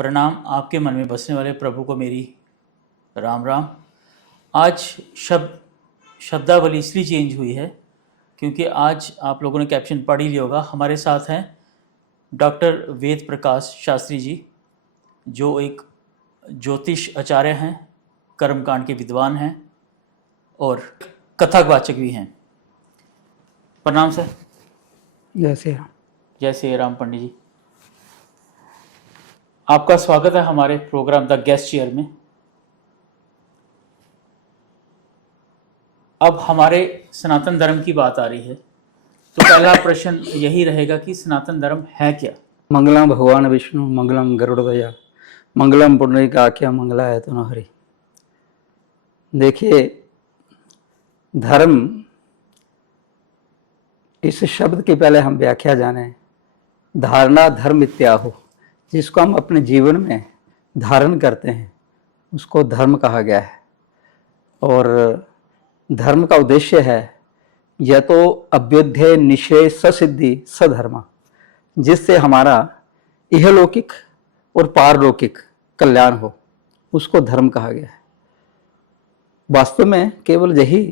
प्रणाम। आपके मन में बसने वाले प्रभु को मेरी राम राम। आज शब्दावली इसलिए चेंज हुई है क्योंकि आज आप लोगों ने कैप्शन पढ़ ही लिया होगा। हमारे साथ हैं डॉक्टर वेद प्रकाश शास्त्री जी, जो एक ज्योतिष आचार्य हैं, कर्मकांड के विद्वान हैं और कथावाचक भी हैं। प्रणाम सर। जय श्री राम पंडित जी, आपका स्वागत है हमारे प्रोग्राम द गेस्ट चेयर में। अब हमारे सनातन धर्म की बात आ रही है, तो पहला प्रश्न यही रहेगा कि सनातन धर्म है क्या? मंगलम भगवान विष्णु, मंगलम गरुड़ध्वजा, मंगलम पुंडरीकाख्य, मंगलाय तनोहरि हरि। देखिए, धर्म इस शब्द की पहले हम व्याख्या जाने। धारणा धर्म इत्याहु, जिसको हम अपने जीवन में धारण करते हैं उसको धर्म कहा गया है। और धर्म का उद्देश्य है यह तो अभ्युदय निश्चय ससिद्धि सधर्मा, जिससे हमारा इहलौकिक और पारलौकिक कल्याण हो, उसको धर्म कहा गया है। वास्तव में केवल यही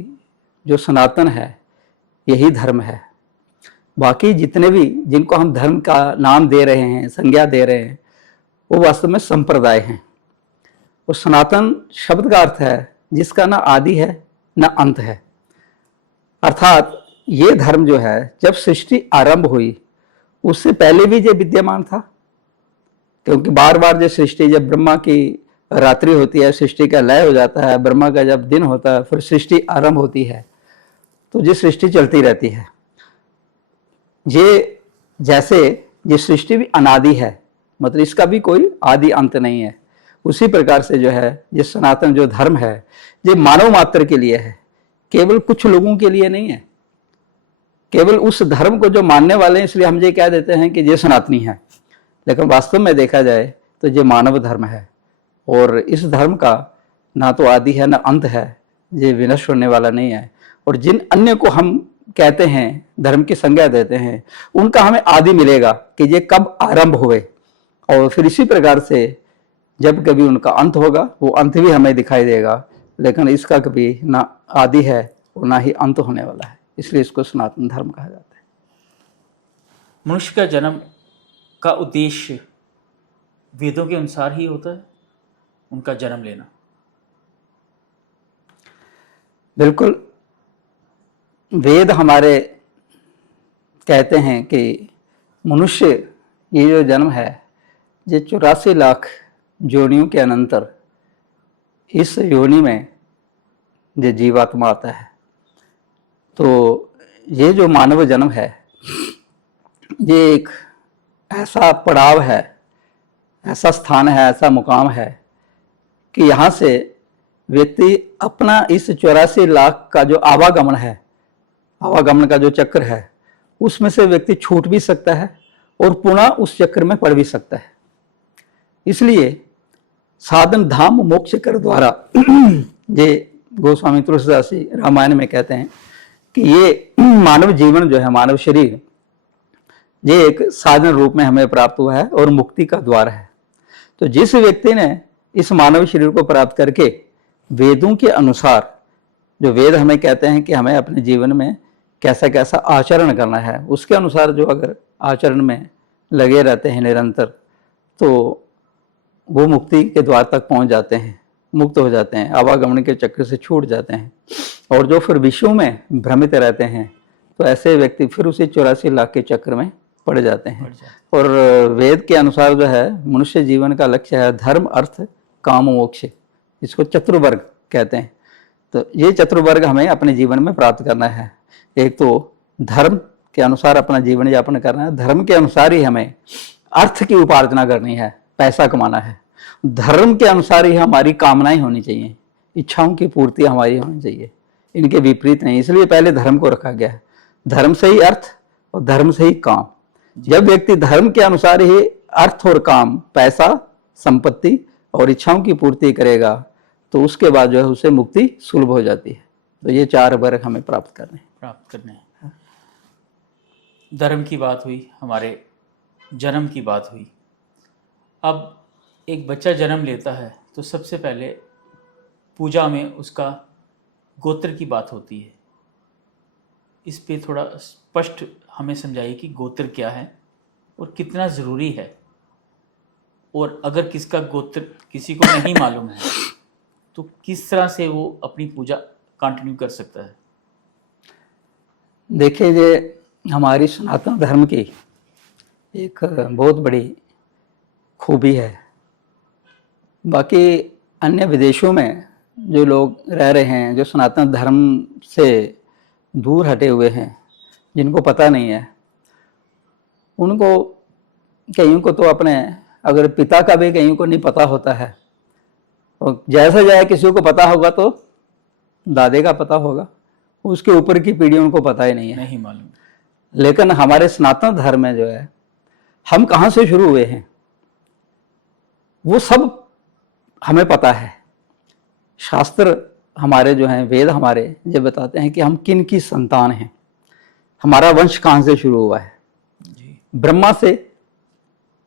जो सनातन है यही धर्म है। बाकी जितने भी जिनको हम धर्म का नाम दे रहे हैं, संज्ञा दे रहे हैं, वो वास्तव में संप्रदाय हैं। और सनातन शब्द का अर्थ है जिसका ना आदि है ना अंत है। अर्थात ये धर्म जो है जब सृष्टि आरंभ हुई उससे पहले भी ये विद्यमान था, क्योंकि बार बार जो सृष्टि, जब ब्रह्मा की रात्रि होती है, सृष्टि का लय हो जाता है, ब्रह्मा का जब दिन होता है, फिर सृष्टि आरंभ होती है, तो ये सृष्टि चलती रहती है। ये जैसे ये सृष्टि भी अनादि है, मतलब इसका भी कोई आदि अंत नहीं है, उसी प्रकार से जो है ये सनातन जो धर्म है ये मानव मात्र के लिए है, केवल कुछ लोगों के लिए नहीं है। केवल उस धर्म को जो मानने वाले हैं इसलिए हम ये कह देते हैं कि ये सनातनी है, लेकिन वास्तव में देखा जाए तो ये मानव धर्म है। और इस धर्म का ना तो आदि है ना अंत है, ये विनष्ट होने वाला नहीं है। और जिन अन्य को हम कहते हैं, धर्म की संज्ञा देते हैं, उनका हमें आदि मिलेगा कि ये कब आरंभ हुए, और फिर इसी प्रकार से जब कभी उनका अंत होगा वो अंत भी हमें दिखाई देगा, लेकिन इसका कभी ना आदि है और ना ही अंत होने वाला है, इसलिए इसको सनातन धर्म कहा जाता है। मनुष्य का जन्म का उद्देश्य वेदों के अनुसार ही होता है, उनका जन्म लेना। बिल्कुल, वेद हमारे कहते हैं कि मनुष्य ये जो जन्म है ये 84 लाख योनियों के अनंतर इस योनि में ये जीवात्मा आता है। तो ये जो मानव जन्म है ये एक ऐसा पड़ाव है, ऐसा स्थान है, ऐसा मुकाम है कि यहाँ से व्यक्ति अपना इस 84 लाख का जो आवागमन है, आवागमन का जो चक्र है, उसमें से व्यक्ति छूट भी सकता है और पुनः उस चक्र में पड़ भी सकता है। इसलिए साधन धाम मोक्ष कर द्वारा ये गोस्वामी तुलसीदास जी रामायण में कहते हैं कि ये मानव जीवन जो है, मानव शरीर, ये एक साधन रूप में हमें प्राप्त हुआ है और मुक्ति का द्वार है। तो जिस व्यक्ति ने इस मानव शरीर को प्राप्त करके वेदों के अनुसार, जो वेद हमें कहते हैं कि हमें अपने जीवन में कैसा कैसा आचरण करना है, उसके अनुसार जो अगर आचरण में लगे रहते हैं निरंतर, तो वो मुक्ति के द्वार तक पहुंच जाते हैं, मुक्त हो जाते हैं, आवागमन के चक्र से छूट जाते हैं। और जो फिर विश्व में भ्रमित रहते हैं तो ऐसे व्यक्ति फिर उसी 84 लाख के चक्र में पड़ जाते हैं। और वेद के अनुसार जो है मनुष्य जीवन का लक्ष्य है धर्म अर्थ काम मोक्ष, इसको चतुर्वर्ग कहते हैं। तो ये चतुर्वर्ग हमें अपने जीवन में प्राप्त करना है। एक तो धर्म के अनुसार अपना जीवन यापन करना है, धर्म के अनुसार ही हमें अर्थ की उपार्जना करनी है, पैसा कमाना है। धर्म के अनुसार ही हमारी कामनाएं होनी चाहिए, इच्छाओं की पूर्ति हमारी होनी चाहिए, इनके विपरीत नहीं। इसलिए पहले धर्म को रखा गया है, धर्म से ही अर्थ और धर्म से ही काम। जब व्यक्ति धर्म के अनुसार ही अर्थ और काम, पैसा, संपत्ति और इच्छाओं की पूर्ति करेगा तो उसके बाद जो है उसे मुक्ति सुलभ हो जाती है। तो ये 4 वर्ग हमें प्राप्त करने हैं। धर्म की बात हुई, हमारे जन्म की बात हुई। अब एक बच्चा जन्म लेता है तो सबसे पहले पूजा में उसका गोत्र की बात होती है। इस पे थोड़ा स्पष्ट हमें समझाइए कि गोत्र क्या है और कितना ज़रूरी है, और अगर किसका गोत्र किसी को नहीं मालूम है तो किस तरह से वो अपनी पूजा कंटिन्यू कर सकता है। देखिए, ये हमारी सनातन धर्म की एक बहुत बड़ी खूबी है। बाकी अन्य विदेशों में जो लोग रह रहे हैं, जो सनातन धर्म से दूर हटे हुए हैं, जिनको पता नहीं है, उनको कईयों को तो अपने अगर पिता का भी कईयों को नहीं पता होता है, और जैसा जाए किसी को पता होगा तो दादे का पता होगा, उसके ऊपर की पीढ़ी उनको पता ही नहीं है, नहीं मालूम। लेकिन हमारे सनातन धर्म में जो है, हम कहाँ से शुरू हुए हैं वो सब हमें पता है। शास्त्र हमारे जो हैं, वेद हमारे ये बताते हैं कि हम किन की संतान हैं, हमारा वंश कहाँ से शुरू हुआ है। जी। ब्रह्मा से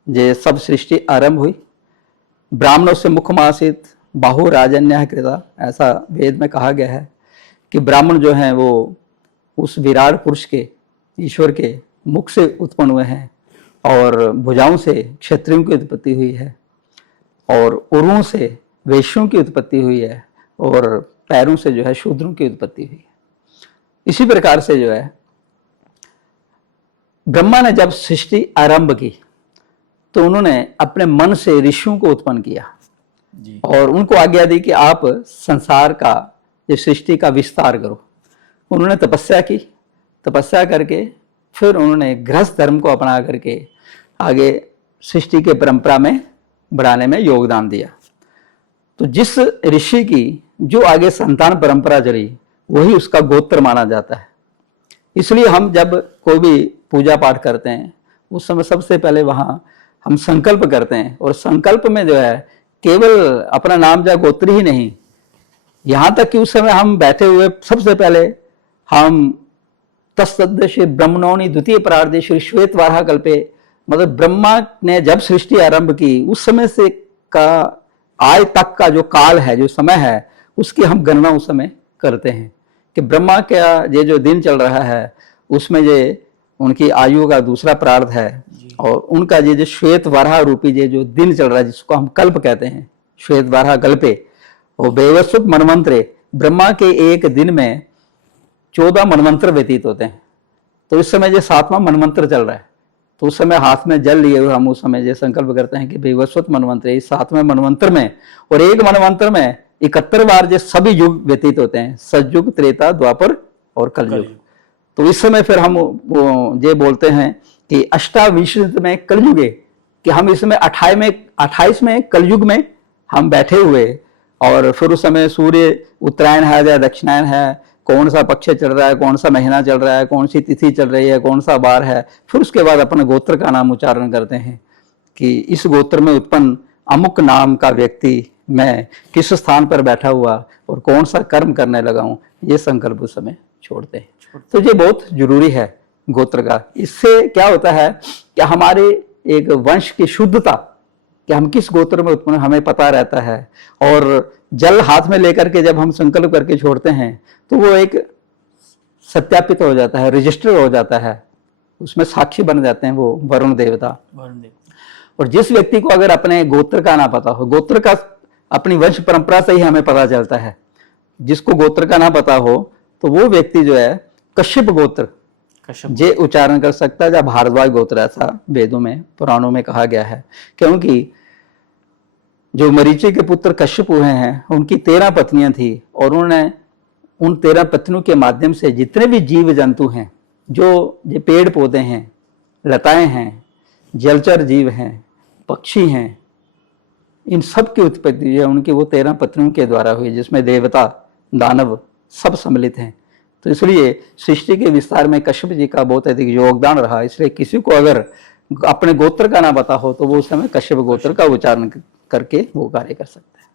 ये सब सृष्टि आरंभ हुई। ब्राह्मणों से मुखमासित बाहु राजन्य कृता, ऐसा वेद में कहा गया है कि ब्राह्मण जो हैं वो उस विराट पुरुष के, ईश्वर के मुख से उत्पन्न हुए हैं, और भुजाओं से क्षत्रियों की उत्पत्ति हुई है, और उरुओं से वैश्यों की उत्पत्ति हुई है, और पैरों से जो है शूद्रों की उत्पत्ति हुई है। इसी प्रकार से जो है ब्रह्मा ने जब सृष्टि आरंभ की तो उन्होंने अपने मन से ऋषियों को उत्पन्न किया जी। और उनको आज्ञा दी कि आप संसार का, ये सृष्टि का विस्तार करो। उन्होंने तपस्या की, तपस्या करके फिर उन्होंने गृहस्थ धर्म को अपना करके आगे सृष्टि के परंपरा में बढ़ाने में योगदान दिया। तो जिस ऋषि की जो आगे संतान परंपरा चली वही उसका गोत्र माना जाता है। इसलिए हम जब कोई भी पूजा पाठ करते हैं उस समय सबसे पहले वहां हम संकल्प करते हैं, और संकल्प में जो है केवल अपना नाम या गोत्र ही नहीं, यहां तक कि उस समय हम बैठे हुए सबसे पहले हम तत्सदृश ब्रह्मणोनि द्वितीय प्रार्धे श्री श्वेत वाराह कल्पे, मतलब ब्रह्मा ने जब सृष्टि आरंभ की उस समय से का आज तक का जो काल है, जो समय है, उसकी हम गणना उस समय करते हैं कि ब्रह्मा का ये जो दिन चल रहा है उसमें ये उनकी आयु का दूसरा प्रार्ध है, और उनका ये जो श्वेत वाराह रूपी ये जो दिन चल रहा है जिसको हम कल्प कहते हैं, श्वेत वाराह कल्पे, और वैवस्वत मनमंत्रे, ब्रह्मा के एक दिन में 14 मनमंत्र व्यतीत होते हैं। तो इस समय ये 7वां मनमंत्र चल रहा है, तो उस समय हाथ में जल लिए हुए हम उस समय ये संकल्प करते हैं कि वैवस्वत मनमंत्र, इस 7वें मनमंत्र में, और एक मनमंत्र में 71 बार ये सभी युग व्यतीत होते हैं, सतयुग, त्रेता, द्वापर और कलयुग। तो इस समय फिर हम ये बोलते हैं कि अष्टाविंशति में कलयुगे, कि हम इसमें 28वें कलयुग में हम बैठे हुए, और फिर उस समय सूर्य उत्तरायण है या दक्षिणायन है, कौन सा पक्ष चल रहा है, कौन सा महीना चल रहा है, कौन सी तिथि चल रही है, कौन सा बार है, फिर उसके बाद अपने गोत्र का नाम उच्चारण करते हैं कि इस गोत्र में उत्पन्न अमुक नाम का व्यक्ति मैं किस स्थान पर बैठा हुआ और कौन सा कर्म करने लगा हूं, ये संकल्प उस समय छोड़ते हैं। तो ये बहुत जरूरी है गोत्र का। इससे क्या होता है कि हमारे एक वंश की शुद्धता, कि हम किस गोत्र में उत्पन्न हमें पता रहता है, और जल हाथ में लेकर के जब हम संकल्प करके छोड़ते हैं तो वो एक सत्यापित हो जाता है, रजिस्टर हो जाता है, उसमें साक्षी बन जाते हैं वो वरुण देवता। और जिस व्यक्ति को अगर अपने गोत्र का ना पता हो, गोत्र का अपनी वंश परंपरा से ही हमें पता चलता है, जिसको गोत्र का ना पता हो तो वो व्यक्ति जो है कश्यप गोत्र जे उच्चारण कर सकता है, या भारद्वाज गोत्र, ऐसा वेदों में पुराणों में कहा गया है। क्योंकि जो मरीचि के पुत्र कश्यप हुए हैं उनकी 13 पत्नियां थी, और उन्होंने उन 13 पत्नियों के माध्यम से जितने भी जीव जंतु हैं, जो ये पेड़ पौधे हैं, लताएं हैं, जलचर जीव हैं, पक्षी हैं, इन सब की उत्पत्ति है उनकी वो 13 पत्नियों के द्वारा हुई, जिसमें देवता, दानव सब सम्मिलित हैं। तो इसलिए सृष्टि के विस्तार में कश्यप जी का बहुत अधिक योगदान रहा। इसलिए किसी को अगर अपने गोत्र का ना पता हो तो वो उस समय कश्यप गोत्र का उच्चारण करके वो कार्य कर सकता है।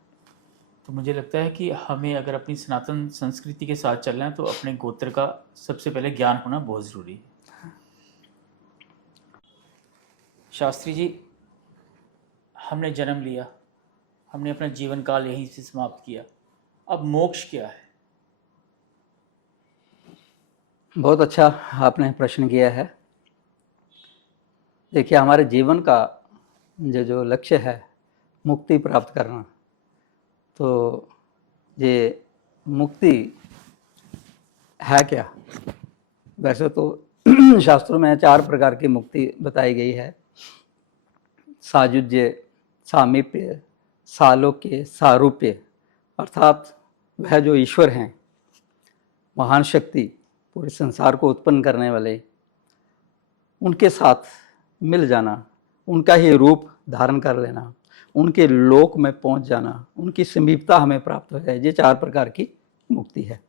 तो मुझे लगता है कि हमें अगर अपनी सनातन संस्कृति के साथ चलना है तो अपने गोत्र का सबसे पहले ज्ञान होना बहुत ज़रूरी है। शास्त्री जी, हमने जन्म लिया, हमने अपना जीवन काल यहीं से समाप्त किया, अब मोक्ष क्या है? बहुत अच्छा आपने प्रश्न किया है। देखिए, हमारे जीवन का जो लक्ष्य है मुक्ति प्राप्त करना, तो ये मुक्ति है क्या? वैसे तो शास्त्रों में 4 प्रकार की मुक्ति बताई गई है। सायुज्य, सामीप्य, सालोक्य, सारूप्य। अर्थात वह जो ईश्वर हैं, महान शक्ति, पूरे संसार को उत्पन्न करने वाले, उनके साथ मिल जाना, उनका ही रूप धारण कर लेना, उनके लोक में पहुंच जाना, उनकी समीपता हमें प्राप्त हो जाए, ये 4 प्रकार की मुक्ति है।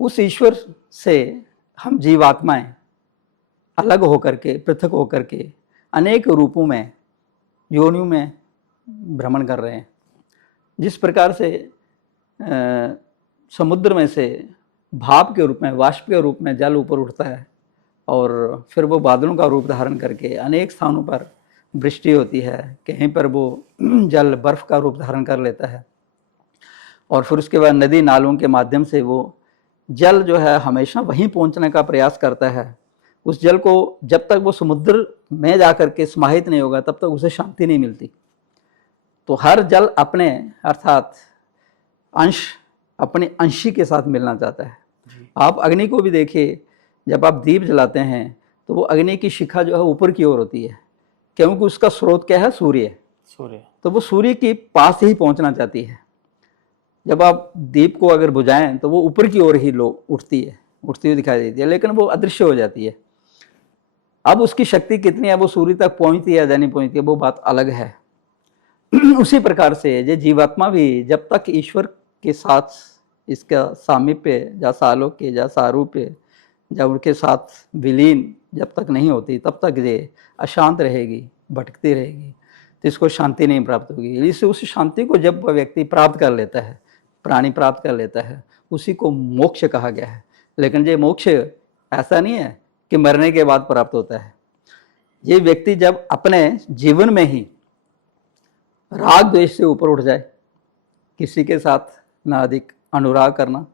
उस ईश्वर से हम जीवात्माएं अलग होकर के, पृथक होकर के अनेक रूपों में, योनियों में भ्रमण कर रहे हैं। जिस प्रकार से समुद्र में से भाप के रूप में, वाष्प के रूप में जल ऊपर उठता है और फिर वो बादलों का रूप धारण करके अनेक स्थानों पर वृष्टि होती है, कहीं पर वो जल बर्फ का रूप धारण कर लेता है, और फिर उसके बाद नदी नालों के माध्यम से वो जल जो है हमेशा वहीं पहुंचने का प्रयास करता है। उस जल को जब तक वो समुद्र में जाकर के समाहित नहीं होगा तब तक उसे शांति नहीं मिलती। तो हर जल अपने, अर्थात अंश, अपने अंशी के साथ मिलना चाहता है। आप अग्नि को भी देखिए, जब आप दीप जलाते हैं तो वो अग्नि की शिखा जो है ऊपर की ओर होती है, क्योंकि उसका स्रोत क्या है? सूर्य। तो वो सूर्य के पास ही पहुंचना चाहती है। जब आप दीप को अगर बुझाएं तो वो ऊपर की ओर ही उठती हुई दिखाई देती है, लेकिन वो अदृश्य हो जाती है। अब उसकी शक्ति कितनी है, वो सूर्य तक पहुंचती है या नहीं पहुंचती है, वो बात अलग है। उसी प्रकार से ये जीवात्मा भी जब तक ईश्वर के साथ इसका सामीप्य या सालोक्य या सारूप्य, जब उनके साथ विलीन जब तक नहीं होती तब तक ये अशांत रहेगी, भटकती रहेगी, तो इसको शांति नहीं प्राप्त होगी। इससे उस शांति को जब वह व्यक्ति प्राप्त कर लेता है, प्राणी प्राप्त कर लेता है, उसी को मोक्ष कहा गया है। लेकिन ये मोक्ष ऐसा नहीं है कि मरने के बाद प्राप्त होता है। ये व्यक्ति जब अपने जीवन में ही राग द्वेष से ऊपर उठ जाए, किसी के साथ ना अधिक अनुराग करना,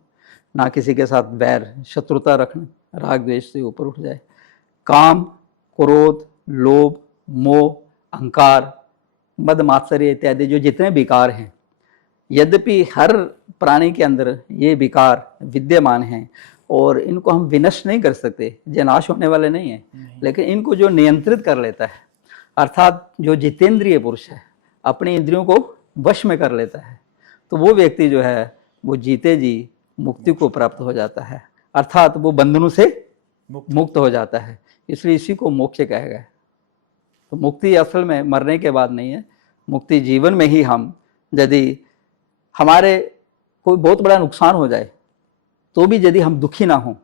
ना किसी के साथ वैर शत्रुता रखना, राग द्वेष से ऊपर उठ जाए, काम, क्रोध, लोभ, मोह, अहंकार, मद मात्सर्य इत्यादि जो जितने विकार हैं, यद्यपि हर प्राणी के अंदर ये विकार विद्यमान हैं और इनको हम विनष्ट नहीं कर सकते, ये नाश होने वाले नहीं हैं, लेकिन इनको जो नियंत्रित कर लेता है, अर्थात जो जितेंद्रिय पुरुष है, अपनी इंद्रियों को वश में कर लेता है, तो वो व्यक्ति जो है वो जीते जी मुक्ति को प्राप्त हो जाता है, अर्थात वो बंधनों से मुक्त हो जाता है। इसलिए इसी को मोक्ष कहा गया है। तो मुक्ति असल में मरने के बाद नहीं है, मुक्ति जीवन में ही हम, यदि हमारे कोई बहुत बड़ा नुकसान हो जाए तो भी यदि हम दुखी ना हों,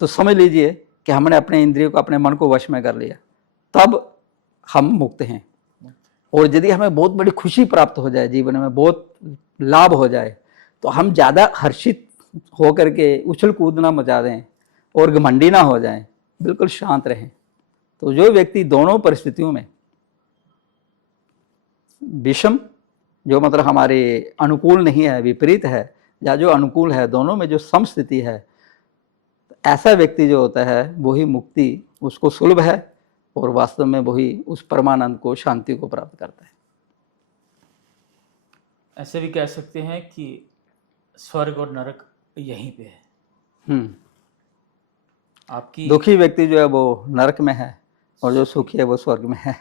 तो समझ लीजिए कि हमने अपने इंद्रियों को, अपने मन को वश में कर लिया, तब हम मुक्त हैं। और यदि हमें बहुत बड़ी खुशी प्राप्त हो जाए, जीवन में बहुत लाभ हो जाए, तो हम ज़्यादा हर्षित होकर के उछल कूद ना मचा दें और घमंडी ना हो जाएं, बिल्कुल शांत रहें। तो जो व्यक्ति दोनों परिस्थितियों में, विषम जो मतलब हमारे अनुकूल नहीं है, विपरीत है, या जो अनुकूल है, दोनों में जो समस्थिति है, ऐसा व्यक्ति जो होता है वही मुक्ति उसको सुलभ है और वास्तव में वही उस परमानंद को, शांति को प्राप्त करता है। ऐसे भी कह सकते हैं कि स्वर्ग और नरक यहीं पे है। आपकी दुखी व्यक्ति जो है वो नरक में है और जो सुखी है वो स्वर्ग में है।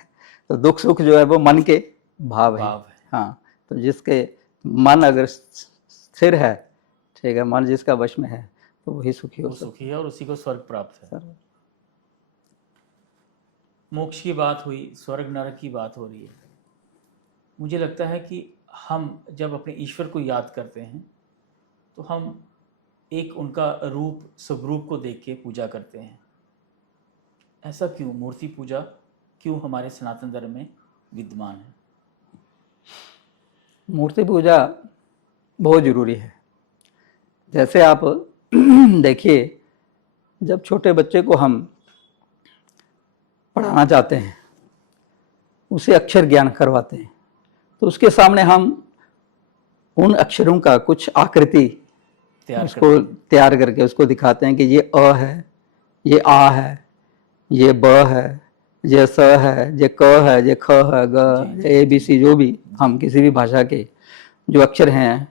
तो दुख सुख जो है वो मन के भाव है। हाँ, तो जिसके मन अगर स्थिर है, ठीक है, मन जिसका वश में है, तो वही सुखी हो, सुखी है और उसी को स्वर्ग प्राप्त है। मोक्ष की बात हुई, स्वर्ग नरक की बात हो रही है। मुझे लगता है कि हम जब अपने ईश्वर को याद करते हैं तो हम एक उनका रूप, स्वरूप को देख के पूजा करते हैं। ऐसा क्यों? मूर्ति पूजा क्यों हमारे सनातन धर्म में विद्यमान है? मूर्ति पूजा बहुत ज़रूरी है। जैसे आप देखिए, जब छोटे बच्चे को हम पढ़ाना चाहते हैं उसे अक्षर ज्ञान करवाते हैं। तो उसके सामने हम उन अक्षरों का कुछ आकृति उसको तैयार करके उसको दिखाते हैं कि ये अ है, ये आ है, ये ब है, ये स है, ये क है, ये ख है, ग, ए बी सी, जो भी हम किसी भी भाषा के जो अक्षर हैं,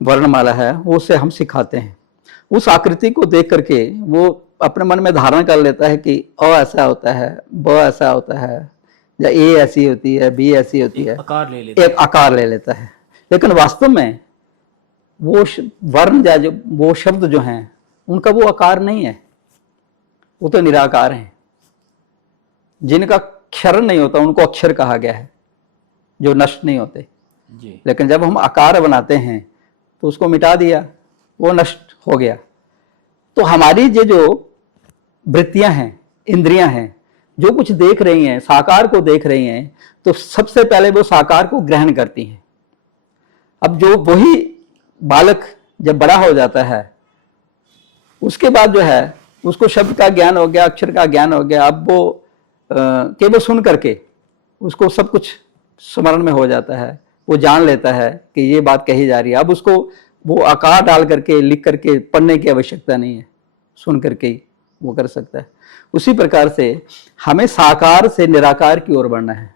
वर्णमाला है, वो उसे हम सिखाते हैं। उस आकृति को देख करके वो अपने मन में धारणा कर लेता है कि अ ऐसा होता है, ब ऐसा होता है, या ए ऐसी होती है, बी ऐसी होती है, एक आकार ले लेता है। लेकिन वास्तव में वो वर्ण या जो वो शब्द जो हैं उनका वो आकार नहीं है, वो तो निराकार हैं। जिनका क्षरण नहीं होता उनको अक्षर कहा गया है, जो नष्ट नहीं होते जी। लेकिन जब हम आकार बनाते हैं तो उसको मिटा दिया, वो नष्ट हो गया। तो हमारी ये जो वृत्तियां हैं, इंद्रियां हैं, जो कुछ देख रही हैं, साकार को देख रही हैं, तो सबसे पहले वो साकार को ग्रहण करती हैं। अब जो वही बालक जब बड़ा हो जाता है, उसके बाद जो है उसको शब्द का ज्ञान हो गया, अक्षर का ज्ञान हो गया। अब वो केवल सुन करके उसको सब कुछ स्मरण में हो जाता है, वो जान लेता है कि ये बात कही जा रही है। अब उसको वो आकार डाल करके, लिख करके पढ़ने की आवश्यकता नहीं है, सुन करके ही वो कर सकता है। उसी प्रकार से हमें साकार से निराकार की ओर बढ़ना है,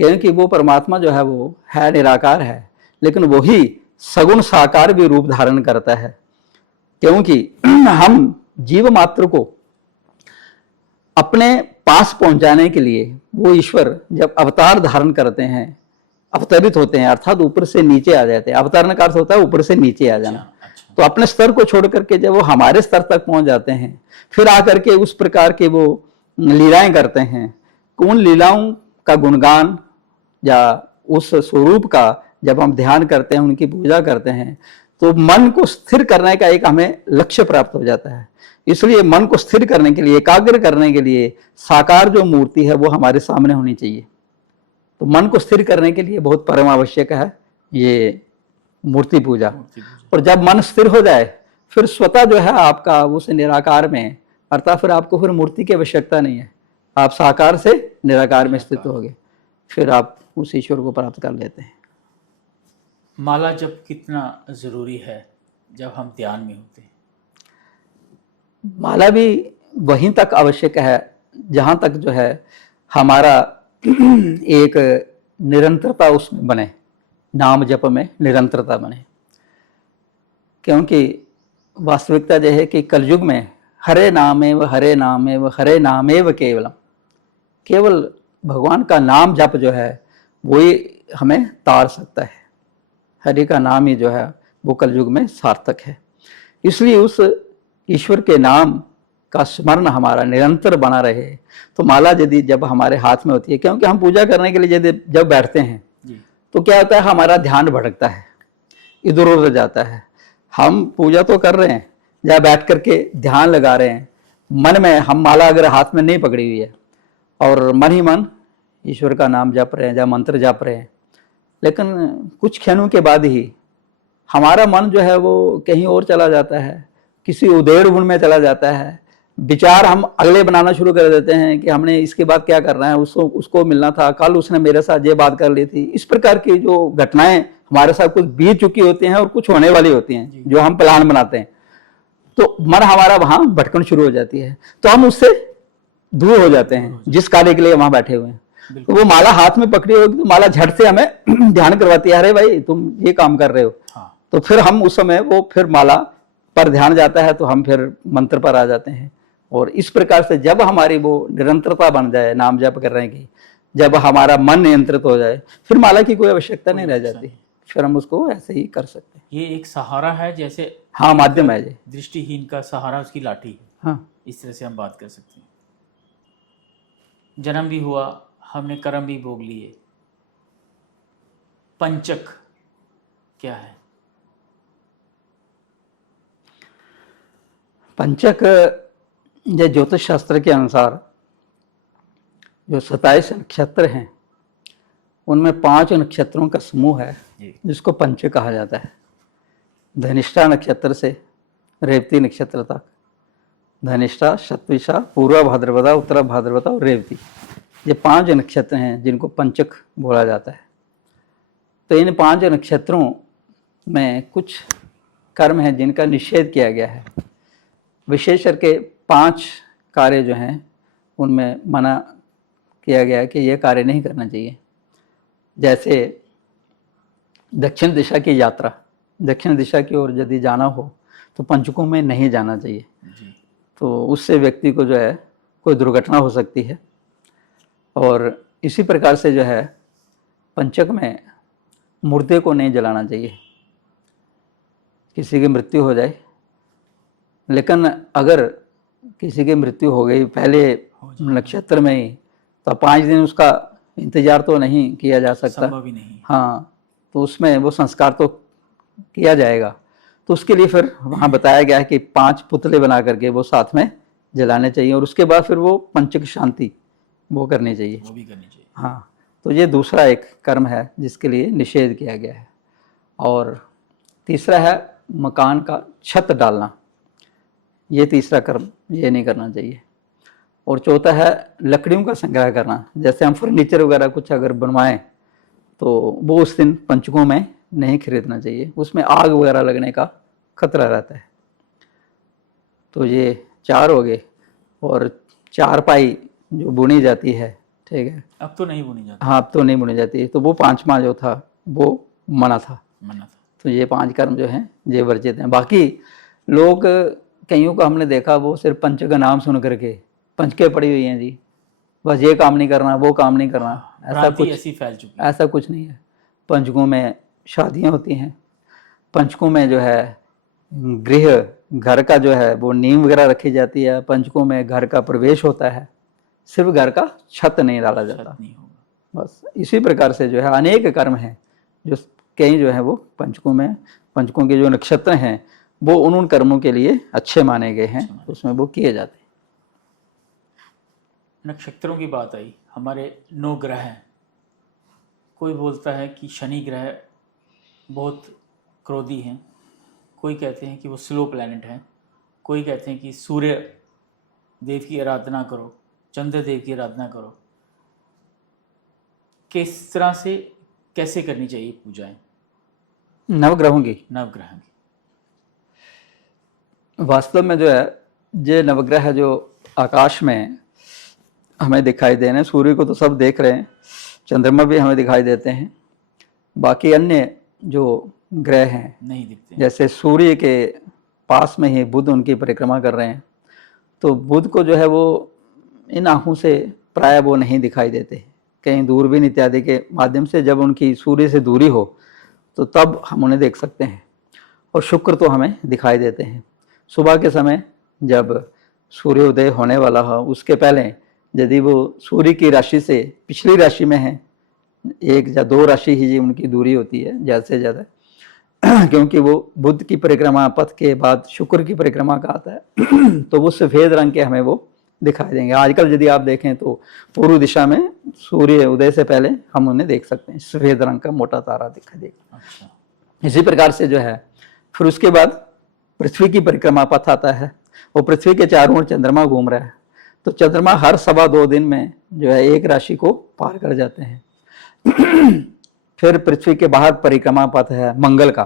क्योंकि वो परमात्मा जो है वो है निराकार है, लेकिन वही सगुण साकार भी रूप धारण करता है। क्योंकि हम जीव मात्र को अपने पास पहुंचाने के लिए वो ईश्वर जब अवतार धारण करते हैं, अवतरित होते हैं, अर्थात ऊपर से नीचे आ जाते हैं। अवतरण का अर्थ होता है ऊपर से नीचे आ जाना। तो अपने स्तर को छोड़ करके जब वो हमारे स्तर तक पहुंच जाते हैं, फिर आकर के उस प्रकार के वो लीलाएं करते हैं। उन लीलाओं का गुणगान या उस स्वरूप का जब हम ध्यान करते हैं, उनकी पूजा करते हैं, तो मन को स्थिर करने का एक हमें लक्ष्य प्राप्त हो जाता है। इसलिए मन को स्थिर करने के लिए, एकाग्र करने के लिए साकार जो मूर्ति है वो हमारे सामने होनी चाहिए। तो मन को स्थिर करने के लिए बहुत परम आवश्यक है ये मूर्ति पूजा। और जब मन स्थिर हो जाए, फिर स्वतः जो है आपका उस निराकार में, अर्थात फिर आपको फिर मूर्ति की आवश्यकता नहीं है, आप साकार से निराकार में स्थित हो गए, फिर आप उस ईश्वर को प्राप्त कर लेते हैं। माला जप कितना जरूरी है जब हम ध्यान में होते हैं? माला भी वहीं तक आवश्यक है जहां तक जो है हमारा एक निरंतरता उसमें बने, नाम जप में निरंतरता बने। क्योंकि वास्तविकता यह है कि कलयुग में हरे नामेव हरे नामेव हरे नामेव केवलम, केवल भगवान का नाम जप जो है वही हमें तार सकता है। हरि का नाम ही जो है वो कलयुग में सार्थक है। इसलिए उस ईश्वर के नाम का स्मरण हमारा निरंतर बना रहे। तो माला यदि जब हमारे हाथ में होती है, क्योंकि हम पूजा करने के लिए यदि जब बैठते हैं तो क्या होता है, हमारा ध्यान भटकता है, इधर उधर जाता है। हम पूजा तो कर रहे हैं, जहाँ बैठ करके ध्यान लगा रहे हैं, मन में हम माला अगर हाथ में नहीं पकड़ी हुई है और मन ही मन ईश्वर का नाम जप रहे हैं या मंत्र जप रहे हैं, लेकिन कुछ क्षणों के बाद ही हमारा मन जो है वो कहीं और चला जाता है, किसी उदेड़ गुण में चला जाता है। विचार हम अगले बनाना शुरू कर देते हैं कि हमने इसके बाद क्या करना है, उसको मिलना था, कल उसने मेरे साथ ये बात कर ली थी। इस प्रकार की जो घटनाएं हमारे साथ कुछ बीत चुकी होती हैं और कुछ होने वाली होती हैं, जो हम प्लान बनाते हैं, तो मन हमारा वहां भटकन शुरू हो जाती है। तो हम उससे दूर हो जाते हैं जिस कार्य के लिए वहां बैठे हुए हैं। तो वो माला हाथ में पकड़ी होगी तो माला झट से हमें ध्यान करवाती है, अरे भाई तुम ये काम कर रहे हो। तो फिर हम उस समय वो फिर माला पर ध्यान जाता है तो हम फिर मंत्र पर आ जाते हैं। और इस प्रकार से जब हमारी वो निरंतरता बन जाए नाम जप करने की, जब हमारा मन नियंत्रित हो जाए, फिर माला की कोई आवश्यकता नहीं रह जाती, फिर हम उसको ऐसे ही कर सकते हैं। ये एक सहारा है, जैसे हाँ माध्यम है ये, दृष्टिहीन का सहारा उसकी लाठी है। हाँ, इस तरह से हम बात कर सकते हैं। जन्म भी हुआ, हमने कर्म भी भोग लिए। पंचक क्या है? पंचक ये ज्योतिष शास्त्र के अनुसार जो 27 नक्षत्र हैं उनमें 5 नक्षत्रों का समूह है जिसको पंचक कहा जाता है। धनिष्ठा नक्षत्र से रेवती नक्षत्र तक, धनिष्ठा, शतविशा, पूर्वा भाद्रपदा, उत्तरा भाद्रपदा और रेवती, ये 5 नक्षत्र हैं जिनको पंचक बोला जाता है। तो इन 5 नक्षत्रों में कुछ कर्म हैं जिनका निषेध किया गया है। विशेष करके 5 कार्य जो हैं उनमें मना किया गया है कि ये कार्य नहीं करना चाहिए। जैसे दक्षिण दिशा की यात्रा, दक्षिण दिशा की ओर यदि जाना हो तो पंचकों में नहीं जाना चाहिए जी। तो उससे व्यक्ति को जो है कोई दुर्घटना हो सकती है। और इसी प्रकार से जो है पंचक में मुर्दे को नहीं जलाना चाहिए। किसी की मृत्यु हो जाए, लेकिन अगर किसी की मृत्यु हो गई पहले नक्षत्र में ही, तो 5 दिन उसका इंतजार तो नहीं किया जा सकता, संभव ही नहीं। हाँ, तो उसमें वो संस्कार तो किया जाएगा। तो उसके लिए फिर वहाँ बताया गया है कि 5 पुतले बना करके वो साथ में जलाने चाहिए और उसके बाद फिर वो पंचक शांति वो करनी चाहिए, वो भी करनी चाहिए। हाँ। तो ये दूसरा एक कर्म है जिसके लिए निषेध किया गया है। और तीसरा है मकान का छत डालना, ये तीसरा कर्म, ये नहीं करना चाहिए। और चौथा है लकड़ियों का संग्रह करना। जैसे हम फर्नीचर वगैरह कुछ अगर बनवाएं तो वो उस दिन पंचकों में नहीं खरीदना चाहिए, उसमें आग वगैरह लगने का खतरा रहता है। तो ये 4 हो गए। और चारपाई जो बुनी जाती है, ठीक है, अब तो नहीं बुनी जाती। हाँ, अब तो नहीं बुनी जाती, तो वो 5वां जो था वो मना था। तो ये 5 कर्म जो हैं ये वर्जित हैं। बाकी लोग, कईयों को हमने देखा वो सिर्फ पंच का नाम सुन करके पंचकें पड़ी हुई हैं जी, बस ये काम नहीं करना, वो काम नहीं करना, ऐसा कुछ ऐसी फैल चुकी है। ऐसा कुछ नहीं है। पंचकों में शादियां होती हैं, पंचकों में जो है गृह, घर का जो है वो नींव वगैरह रखी जाती है, पंचकों में घर का प्रवेश होता है, सिर्फ घर का छत नहीं डाला जाता। नहीं होगा। बस इसी प्रकार से जो है अनेक कर्म हैं जो कई जो है वो पंचकों में, पंचकों के जो नक्षत्र हैं वो उन कर्मों के लिए अच्छे माने गए हैं, उसमें वो किए जाते हैं। नक्षत्रों की बात आई, हमारे 9 ग्रह हैं। कोई बोलता है कि शनि ग्रह बहुत क्रोधी हैं, कोई कहते हैं कि वो स्लो प्लैनेट हैं, कोई कहते हैं कि सूर्य देव की आराधना करो, चंद्र देव की आराधना करो। किस तरह से, कैसे करनी चाहिए पूजाएं नवग्रहों की, नवग्रह की? वास्तव में जो है ये नवग्रह जो आकाश में हमें दिखाई दे रहे हैं, सूर्य को तो सब देख रहे हैं, चंद्रमा भी हमें दिखाई देते हैं, बाकी अन्य जो ग्रह हैं नहीं दिखते। जैसे सूर्य के पास में ही बुध उनकी परिक्रमा कर रहे हैं, तो बुध को जो है वो इन आँखों से प्राय वो नहीं दिखाई देते। कहीं दूरबीन इत्यादि के माध्यम से जब उनकी सूर्य से दूरी हो तो तब हम उन्हें देख सकते हैं। और शुक्र तो हमें दिखाई देते हैं सुबह के समय, जब सूर्योदय होने वाला हो उसके पहले यदि वो सूर्य की राशि से पिछली राशि में है, 1 या 2 राशि ही उनकी दूरी होती है ज़्यादा से ज़्यादा, क्योंकि वो बुध की परिक्रमा पथ के बाद शुक्र की परिक्रमा का आता है तो वो सफ़ेद रंग के हमें वो दिखाई देंगे। आजकल यदि आप देखें तो पूर्व दिशा में सूर्य उदय से पहले हम उन्हें देख सकते हैं, सफ़ेद रंग का मोटा तारा दिखाई देगा। अच्छा। इसी प्रकार से जो है फिर उसके बाद पृथ्वी की परिक्रमा पथ आता है, वो पृथ्वी के चारों ओर चंद्रमा घूम रहा है, तो चंद्रमा हर 2.25 दिन में जो है एक राशि को पार कर जाते हैं। फिर पृथ्वी के बाहर परिक्रमा पथ है मंगल का,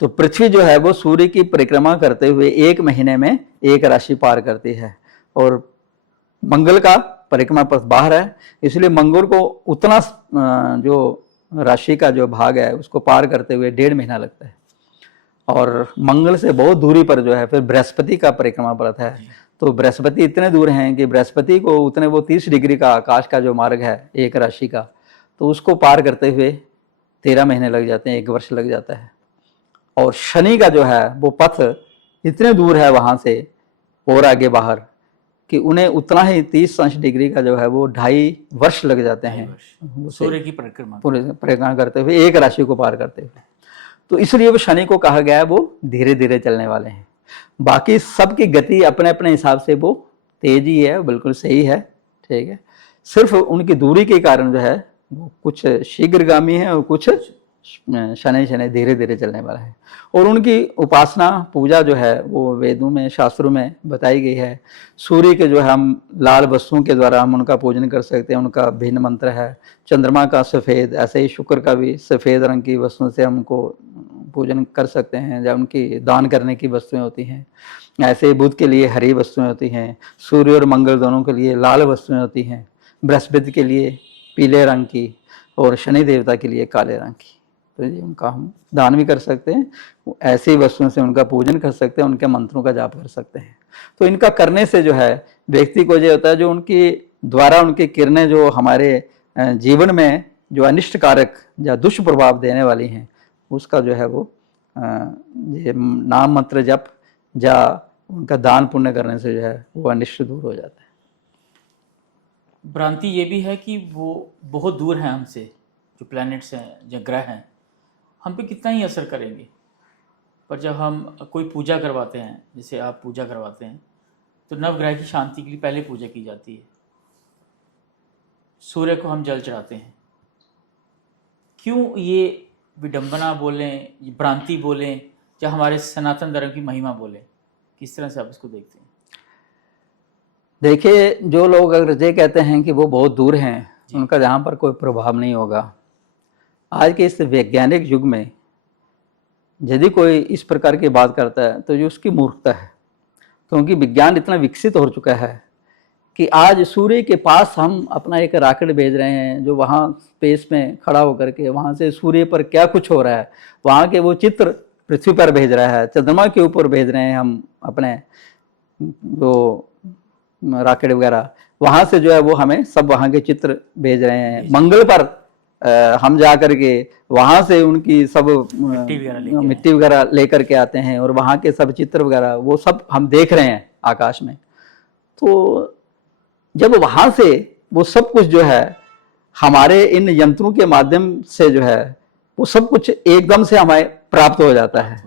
तो पृथ्वी जो है वो सूर्य की परिक्रमा करते हुए 1 महीने में एक राशि पार करती है, और मंगल का परिक्रमा पथ बाहर है, इसलिए मंगल को उतना जो राशि का जो भाग है उसको पार करते हुए 1.5 महीना लगता है। और मंगल से बहुत दूरी पर जो है फिर बृहस्पति का परिक्रमा पथ है, तो बृहस्पति इतने दूर हैं कि बृहस्पति को उतने वो 30 डिग्री का आकाश का जो मार्ग है एक राशि का, तो उसको पार करते हुए 13 महीने लग जाते हैं, 1 वर्ष लग जाता है। और शनि का जो है वो पथ इतने दूर है वहाँ से और आगे बाहर कि उन्हें उतना ही 30 डिग्री का जो है वो 2.5 वर्ष लग जाते हैं सूर्य की परिक्रमा परिक्रमा करते हुए, एक राशि को पार करते हुए। तो इसलिए वो शनि को कहा गया है वो धीरे धीरे चलने वाले हैं। बाकी सबकी गति अपने अपने हिसाब से वो तेज ही है, बिल्कुल सही है, ठीक है। सिर्फ उनकी दूरी के कारण जो है वो कुछ शीघ्रगामी है और कुछ शनि शनि धीरे धीरे चलने वाला है। और उनकी उपासना पूजा जो है वो वेदों में शास्त्रों में बताई गई है। सूर्य के जो है हम लाल वस्तुओं के द्वारा हम उनका पूजन कर सकते हैं, उनका भिन्न मंत्र है। चंद्रमा का सफ़ेद, ऐसे ही शुक्र का भी सफ़ेद रंग की वस्तुओं से हमको पूजन कर सकते हैं, जब उनकी दान करने की वस्तुएं होती हैं। ऐसे ही बुध के लिए हरी वस्तुएं होती हैं, सूर्य और मंगल दोनों के लिए लाल वस्तुएं होती हैं, बृहस्पति के लिए पीले रंग की और शनि देवता के लिए काले रंग की। तो ये उनका हम दान भी कर सकते हैं, ऐसी वस्तुओं से उनका पूजन कर सकते हैं, उनके मंत्रों का जाप कर सकते हैं। तो इनका करने से जो है व्यक्ति को ये होता है, जो उनकी द्वारा उनकी किरणें जो हमारे जीवन में जो अनिष्ट कारक या दुष्प्रभाव देने वाली हैं, उसका जो है वो ये नाम मंत्र जप या उनका दान पुण्य करने से जो है वो अनिष्ट दूर हो जाता है। भ्रांति ये भी है कि वो बहुत दूर हैं हमसे, जो प्लैनेट्स हैं या ग्रह हैं, हम पे कितना ही असर करेंगे। पर जब हम कोई पूजा करवाते हैं, जैसे आप पूजा करवाते हैं, तो नवग्रह की शांति के लिए पहले पूजा की जाती है। सूर्य को हम जल चढ़ाते हैं। क्यों ये विडंबना बोलें, ये भ्रांति बोलें, या हमारे सनातन धर्म की महिमा बोलें, किस तरह से आप इसको देखते हैं? देखिए, जो लोग अगर ये कहते हैं कि वो बहुत दूर हैं, उनका जहाँ पर कोई प्रभाव नहीं होगा। आज के इस वैज्ञानिक युग में यदि कोई इस प्रकार की बात करता है तो जो उसकी मूर्खता है, क्योंकि विज्ञान इतना विकसित हो चुका है कि आज सूर्य के पास हम अपना एक रॉकेट भेज रहे हैं, जो वहाँ स्पेस में खड़ा होकर के वहाँ से सूर्य पर क्या कुछ हो रहा है वहाँ के वो चित्र पृथ्वी पर भेज रहा है, चंद्रमा के ऊपर भेज रहे हैं हम अपने जो रॉकेट वगैरह, वहाँ से जो है वो हमें सब वहाँ के चित्र भेज रहे हैं। मंगल पर हम जा करके वहाँ से उनकी सब मिट्टी वगैरह लेकर के आते हैं और वहाँ के सब चित्र वगैरह वो सब हम देख रहे हैं आकाश में। तो जब वहाँ से वो सब कुछ जो है हमारे इन यंत्रों के माध्यम से जो है वो सब कुछ एकदम से हमें प्राप्त हो जाता है,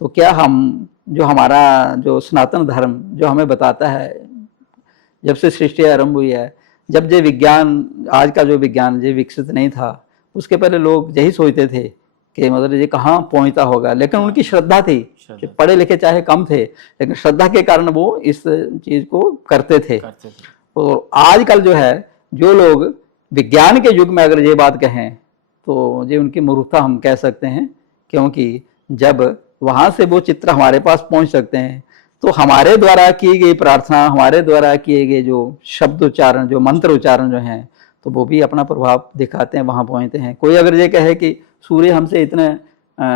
तो क्या हम जो हमारा जो सनातन धर्म जो हमें बताता है, जब से सृष्टि आरंभ हुई है, जब ये विज्ञान, आज का जो विज्ञान ये विकसित नहीं था, उसके पहले लोग यही सोचते थे कि मतलब ये कहाँ पहुंचता होगा, लेकिन उनकी श्रद्धा थी। पढ़े लिखे चाहे कम थे, लेकिन श्रद्धा के कारण वो इस चीज को करते थे। और आजकल जो है जो लोग विज्ञान के युग में अगर ये बात कहें तो ये उनकी मूर्खता हम कह सकते हैं, क्योंकि जब वहाँ से वो चित्र हमारे पास पहुँच सकते हैं तो हमारे द्वारा की गई प्रार्थना, हमारे द्वारा किए गए जो शब्द उच्चारण, जो मंत्र उच्चारण जो हैं, तो वो भी अपना प्रभाव दिखाते हैं, वहाँ पहुँचते हैं। कोई अगर ये कहे कि सूर्य हमसे इतने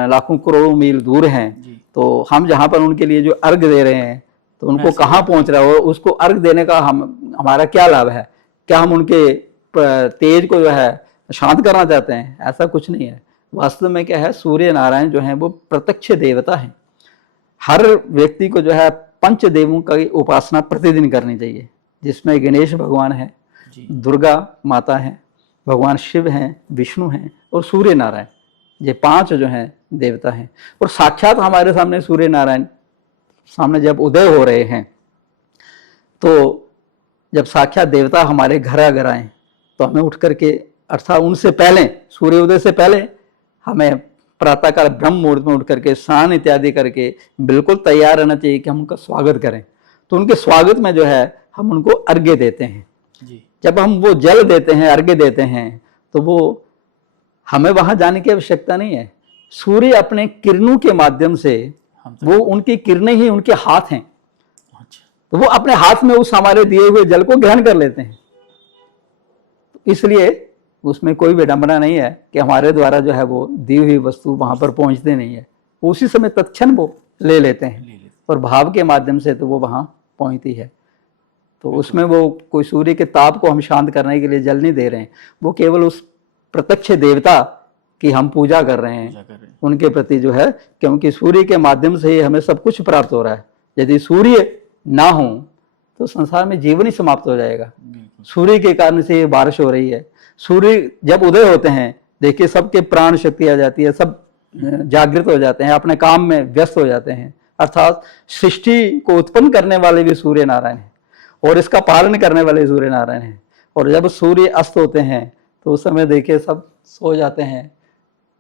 लाखों करोड़ों मील दूर हैं, तो हम जहाँ पर उनके लिए जो अर्घ दे रहे हैं तो उनको कहाँ पहुँच रहा है, और उसको अर्घ देने का हमारा क्या लाभ है? क्या हम उनके तेज को जो है शांत करना चाहते हैं? ऐसा कुछ नहीं है। वास्तव में क्या है, सूर्य नारायण जो है वो प्रत्यक्ष देवता है। हर व्यक्ति को जो है पंच देवों की उपासना प्रतिदिन करनी चाहिए, जिसमें गणेश भगवान है, दुर्गा माता है, भगवान शिव हैं, विष्णु हैं और सूर्य नारायण, ये पांच जो हैं देवता हैं। और साक्षात हमारे सामने सूर्य नारायण सामने जब उदय हो रहे हैं, तो जब साक्षात देवता हमारे घर अगर आए तो हमें उठ करके, अर्थात उनसे पहले, सूर्योदय से पहले हमें प्रातःकाल ब्रह्म मुहूर्त में उठ करके स्नान इत्यादि करके बिल्कुल तैयार रहना चाहिए कि हम उनका स्वागत करें। तो उनके स्वागत में जो है हम उनको अर्घ्य देते हैं जी। जब हम वो जल देते हैं, अर्घ्य देते हैं, तो वो हमें वहां जाने की आवश्यकता नहीं है। सूर्य अपने किरणों के माध्यम से, वो उनकी किरणें ही उनके हाथ हैं, तो वो अपने हाथ में उस हमारे दिए हुए जल को ग्रहण कर लेते हैं। इसलिए उसमें कोई विडंबना नहीं है कि हमारे द्वारा जो है वो दी हुई वस्तु वहां पर पहुंचते नहीं है, उसी समय तत्क्षण वो ले लेते हैं और भाव के माध्यम से तो वो वहां पहुंचती है। तो उसमें वो कोई सूर्य के ताप को हम शांत करने के लिए जल नहीं दे रहे हैं, वो केवल उस प्रत्यक्ष देवता की हम पूजा कर रहे हैं, उनके प्रति जो है, क्योंकि सूर्य के माध्यम से ही हमें सब कुछ प्राप्त हो रहा है। यदि सूर्य ना हो तो संसार में जीवन ही समाप्त हो जाएगा। सूर्य के कारण से ये बारिश हो रही है। सूर्य जब उदय होते हैं, देखिए सबके प्राण शक्ति आ जाती है, सब जागृत हो जाते हैं, अपने काम में व्यस्त हो जाते हैं। अर्थात सृष्टि को उत्पन्न करने वाले भी सूर्य नारायण हैं और इसका पालन करने वाले सूर्य नारायण हैं। और जब सूर्य अस्त होते हैं तो उस समय देखिए सब सो जाते हैं,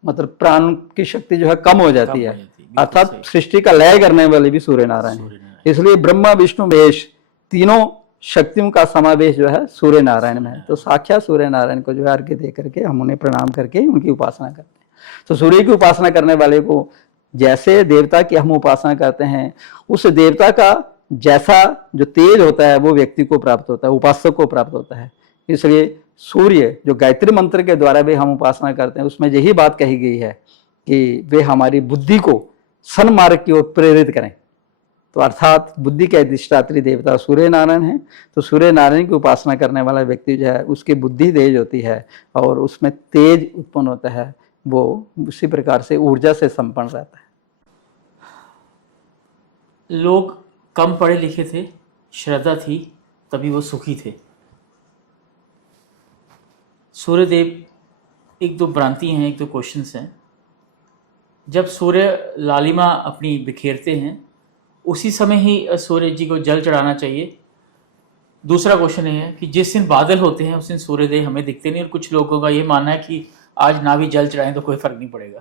मतलब प्राण की शक्ति जो है कम हो जाती कम हो है, जाती है, बिल्कुल अर्थात सही। सृष्टि का लय करने वाले भी सूर्य नारायण है। सूर्य नारायण। इसलिए ब्रह्मा विष्णु महेश तीनों शक्तियों का समावेश जो है सूर्य नारायण में है। तो साक्षात सूर्य नारायण को जो है अर्घ्य दे करके हम उन्हें प्रणाम करके उनकी उपासना करते हैं। तो सूर्य की उपासना करने वाले को जैसे देवता की हम उपासना करते हैं, उस देवता का जैसा जो तेज होता है वो व्यक्ति को प्राप्त होता है, उपासक को प्राप्त होता है। इसलिए सूर्य जो गायत्री मंत्र के द्वारा भी हम उपासना करते हैं, उसमें यही बात कही गई है कि वे हमारी बुद्धि को सन्मार्ग की ओर प्रेरित करें। तो अर्थात बुद्धि के अधिष्ठात्री देवता सूर्य नारायण है। तो सूर्य नारायण की उपासना करने वाला व्यक्ति जो है उसकी बुद्धि तेज होती है और उसमें तेज उत्पन्न होता है, वो उसी प्रकार से ऊर्जा से संपन्न रहता है। लोग कम पढ़े लिखे थे, श्रद्धा थी, तभी वो सुखी थे। सूर्यदेव, एक दो भ्रांति हैं, एक दो क्वेश्चंस हैं। जब सूर्य लालिमा अपनी बिखेरते हैं उसी समय ही सूर्य जी को जल चढ़ाना चाहिए। दूसरा क्वेश्चन ये है कि जिस दिन बादल होते हैं उस दिन सूर्यदेव हमें दिखते नहीं, और कुछ लोगों का ये मानना है कि आज ना भी जल चढ़ाएं तो कोई फर्क नहीं पड़ेगा।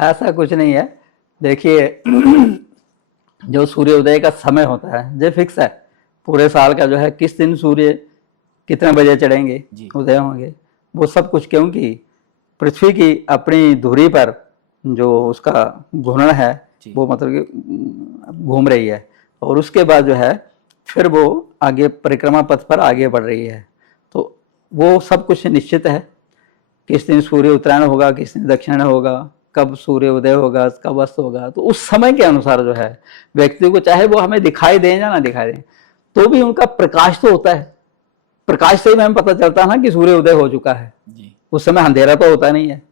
ऐसा कुछ नहीं है। देखिए जो सूर्योदय का समय होता है जो फिक्स है, पूरे साल का जो है किस दिन सूर्य कितने बजे चढ़ेंगे, उदय होंगे, वो सब कुछ, क्योंकि पृथ्वी की अपनी धुरी पर जो उसका घूर्णन है वो मतलब कि घूम रही है, और उसके बाद जो है फिर वो आगे परिक्रमा पथ पर आगे बढ़ रही है। तो वो सब कुछ निश्चित है, किस दिन सूर्य उत्तरायण होगा, किस दिन दक्षिण होगा, कब सूर्य उदय होगा, कब अस्त होगा। तो उस समय के अनुसार जो है व्यक्ति को, चाहे वो हमें दिखाई दें या ना दिखाई दें, तो भी उनका प्रकाश तो होता है। प्रकाश से ही हमें पता चलता है ना कि सूर्य उदय हो चुका है। उस समय अंधेरा तो होता नहीं है,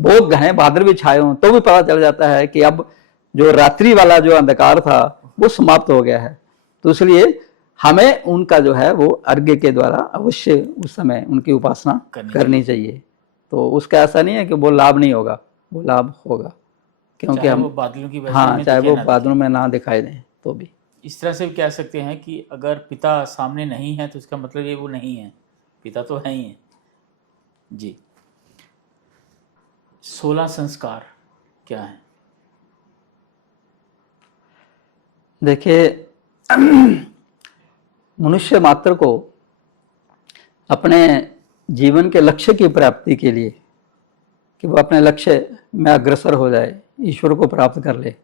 बहुत घने बादल भी छाए हों तो भी पता चल जाता है कि अब जो रात्रि वाला जो अंधकार था वो समाप्त हो गया है। तो इसलिए हमें उनका जो है वो अर्घ्य के द्वारा अवश्य उस समय उनकी उपासना करनी चाहिए। तो उसका ऐसा नहीं है कि वो लाभ नहीं होगा, वो लाभ होगा, क्योंकि हम बादलों की वजह हाँ, चाहे वो बादलों में ना दिखाई दें तो भी। इस तरह से भी कह सकते हैं कि अगर पिता सामने नहीं है तो इसका मतलब ये वो नहीं है, पिता तो है ही है। जी, 16 संस्कार क्या है? देखिए मनुष्य मात्र को अपने जीवन के लक्ष्य की प्राप्ति के लिए, कि वो अपने लक्ष्य में अग्रसर हो जाए, ईश्वर को प्राप्त कर ले,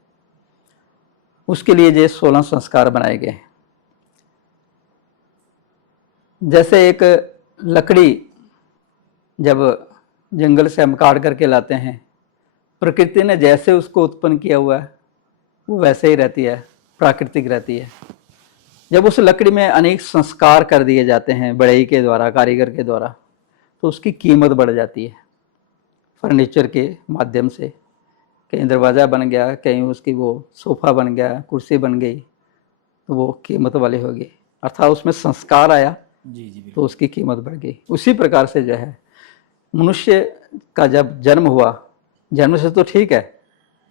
उसके लिए ये 16 संस्कार बनाए गए हैं। जैसे एक लकड़ी जब जंगल से हम काट करके लाते हैं, प्रकृति ने जैसे उसको उत्पन्न किया हुआ है वो वैसे ही रहती है, प्राकृतिक रहती है। जब उस लकड़ी में अनेक संस्कार कर दिए जाते हैं बढ़ई के द्वारा, कारीगर के द्वारा, तो उसकी कीमत बढ़ जाती है। फर्नीचर के माध्यम से कहीं दरवाज़ा बन गया, कहीं उसकी वो सोफ़ा बन गया, कुर्सी बन गई, तो वो कीमत वाली हो गई, अर्थात उसमें संस्कार आया तो उसकी कीमत बढ़ गई। उसी प्रकार से जो है मनुष्य का जब जन्म हुआ, जन्म से तो ठीक है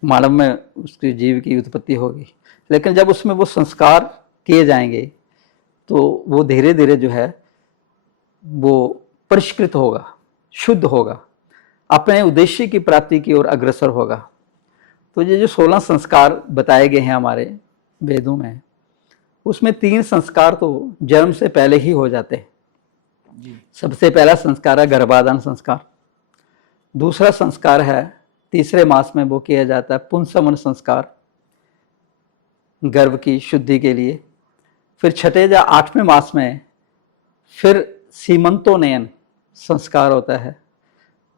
मानव में उसकी जीव की उत्पत्ति होगी, लेकिन जब उसमें वो संस्कार किए जाएंगे तो वो धीरे धीरे जो है वो परिष्कृत होगा, शुद्ध होगा, अपने उद्देश्य की प्राप्ति की ओर अग्रसर होगा। तो ये जो 16 संस्कार बताए गए हैं हमारे वेदों में, उसमें 3 संस्कार तो जन्म से पहले ही हो जाते हैं। सबसे पहला संस्कार है गर्भाधान संस्कार। दूसरा संस्कार है तीसरे मास में वो किया जाता है पुंसवन संस्कार, गर्भ की शुद्धि के लिए। फिर छठे या 8वें मास में फिर सीमंतोनयन संस्कार होता है,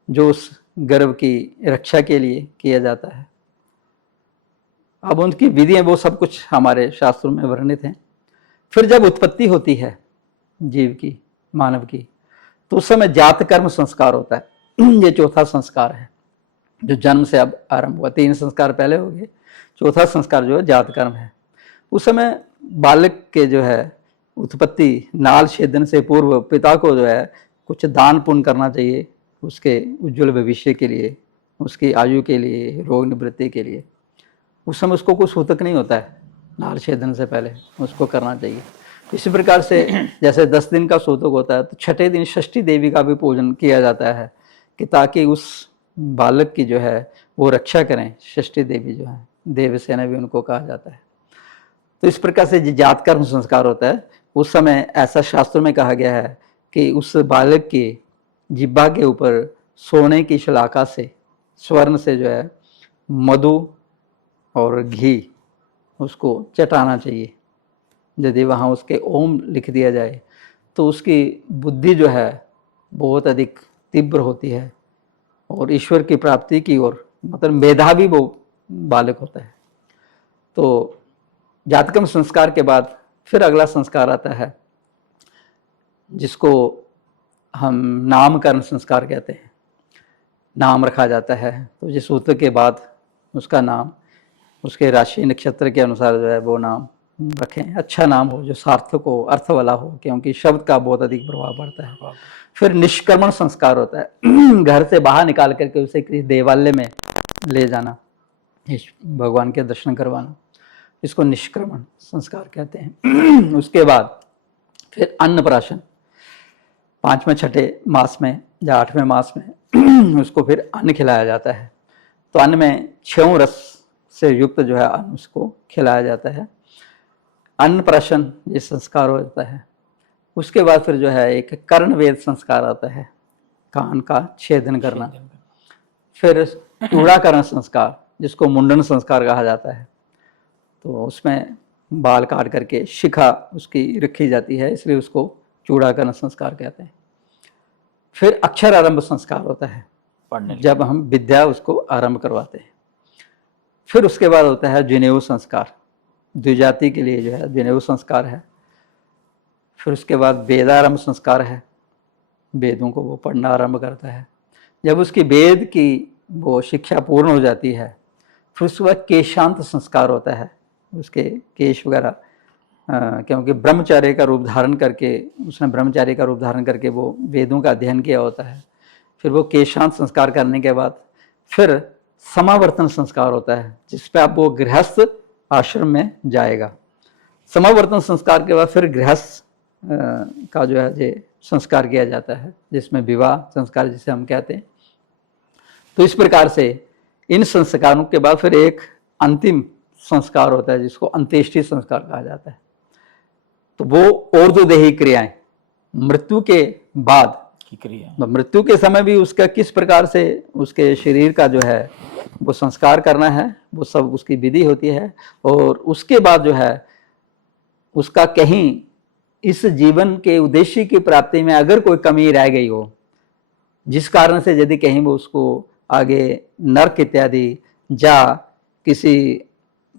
जो उस गर्भ की रक्षा के लिए किया जाता है। अब उनकी विधियां वो सब कुछ हमारे शास्त्रों में वर्णित हैं। फिर जब उत्पत्ति होती है जीव की, मानव की, तो उस समय जात कर्म संस्कार होता है। ये चौथा संस्कार है जो जन्म से अब आरंभ हुआ। 3 संस्कार पहले हो गए, चौथा संस्कार जो है जात कर्म है। उस समय बालक के जो है उत्पत्ति नाल छेदन से पूर्व पिता को जो है कुछ दान पुण्य करना चाहिए, उसके उज्जवल भविष्य के लिए, उसकी आयु के लिए, रोग निवृत्ति के लिए। उस समय उसको कोई सूतक नहीं होता है, नाल छेदन से पहले उसको करना चाहिए। इसी प्रकार से जैसे 10 दिन का सूतक होता है, तो छठे दिन षष्ठी देवी का भी पूजन किया जाता है, कि ताकि उस बालक की जो है वो रक्षा करें। षष्ठी देवी जो है, देवसेना भी उनको कहा जाता है। तो इस प्रकार से जो जातकर्म संस्कार होता है, उस समय ऐसा शास्त्रों में कहा गया है कि उस बालक के जिह्वा के ऊपर सोने की शलाका से, स्वर्ण से जो है मधु और घी उसको चटाना चाहिए। यदि वहाँ उसके ओम लिख दिया जाए तो उसकी बुद्धि जो है बहुत अधिक तीव्र होती है और ईश्वर की प्राप्ति की ओर, मतलब मेधावी वो बालक होता है। तो जातकर्म संस्कार के बाद फिर अगला संस्कार आता है जिसको हम नामकरण संस्कार कहते हैं। नाम रखा जाता है, तो जिस सूत्र के बाद उसका नाम उसके राशि नक्षत्र के अनुसार जो है वो नाम रखें। अच्छा नाम हो, जो सार्थक हो, अर्थ वाला हो, क्योंकि शब्द का बहुत अधिक प्रभाव पड़ता है। फिर निष्क्रमण संस्कार होता है, घर से बाहर निकाल करके उसे किसी देवालय में ले जाना, भगवान के दर्शन करवाना, इसको निष्क्रमण संस्कार कहते हैं। उसके बाद फिर अन्नप्राशन, 5वें 6ठे मास में या 8वें मास में उसको फिर अन्न खिलाया जाता है। तो अन्न में 6 रस से युक्त जो है अन्न उसको खिलाया जाता है। अन्नप्राशन ये संस्कार हो जाता है। उसके बाद फिर जो है एक कर्णवेद संस्कार आता है, कान का छेदन करना। फिर चूड़ाकरण संस्कार, जिसको मुंडन संस्कार कहा जाता है, तो उसमें बाल काट करके शिखा उसकी रखी जाती है, इसलिए उसको चूड़ाकरण संस्कार कहते हैं। फिर अक्षर आरंभ संस्कार होता है, पढ़ने जब हम विद्या उसको आरंभ करवाते हैं। फिर उसके बाद होता है जनेऊ संस्कार, द्विजाति के लिए जो है जनेऊ संस्कार है। फिर उसके बाद वेदारंभ संस्कार है, वेदों को वो पढ़ना आरंभ करता है। जब उसकी वेद की वो शिक्षा पूर्ण हो जाती है, फिर उसके बाद केशांत संस्कार होता है, उसके केश वगैरह, क्योंकि ब्रह्मचार्य का रूप धारण करके, उसने ब्रह्मचार्य का रूप धारण करके वो वेदों का अध्ययन किया होता है। फिर वो केशांत संस्कार करने के बाद फिर समावर्तन संस्कार होता है, जिस पे आप वो गृहस्थ आश्रम में जाएगा। समावर्तन संस्कार के बाद फिर गृहस्थ का जो है ये संस्कार किया जाता है, जिसमें विवाह संस्कार जिसे हम कहते हैं। तो इस प्रकार से इन संस्कारों के बाद फिर एक अंतिम संस्कार होता है, जिसको अंत्येष्टि संस्कार कहा जाता है। तो वो ऊर्ध्वदेही क्रियाएं, मृत्यु के बाद की क्रिया, मृत्यु के समय भी उसका किस प्रकार से उसके शरीर का जो है वो संस्कार करना है, वो सब उसकी विधि होती है। और उसके बाद जो है उसका कहीं इस जीवन के उद्देश्य की प्राप्ति में अगर कोई कमी रह गई हो, जिस कारण से यदि कहीं वो उसको आगे नरक इत्यादि या किसी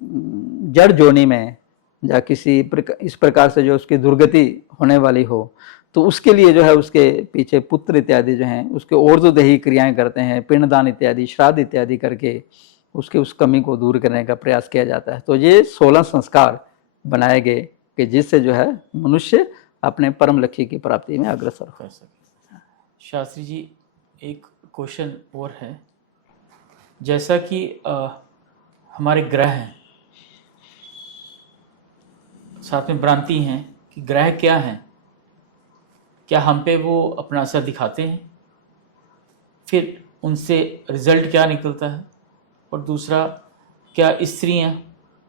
जड़ जोनी में या किसी इस प्रकार से जो उसकी दुर्गति होने वाली हो, तो उसके लिए जो है उसके पीछे पुत्र इत्यादि जो हैं उसके ऊर्ध्वदेही क्रियाएं करते हैं, पिंडदान इत्यादि, श्राद्ध इत्यादि करके उसके उस कमी को दूर करने का प्रयास किया जाता है। तो ये 16 संस्कार बनाए गए कि जिससे जो है मनुष्य अपने परम लक्ष्य की प्राप्ति में अग्रसर हो सके। शास्त्री जी, एक क्वेश्चन और है, जैसा कि हमारे ग्रह हैं, साथ में भ्रांति हैं कि ग्रह क्या हैं, क्या हम पे वो अपना असर दिखाते हैं, फिर उनसे रिजल्ट क्या निकलता है, और दूसरा क्या स्त्रियां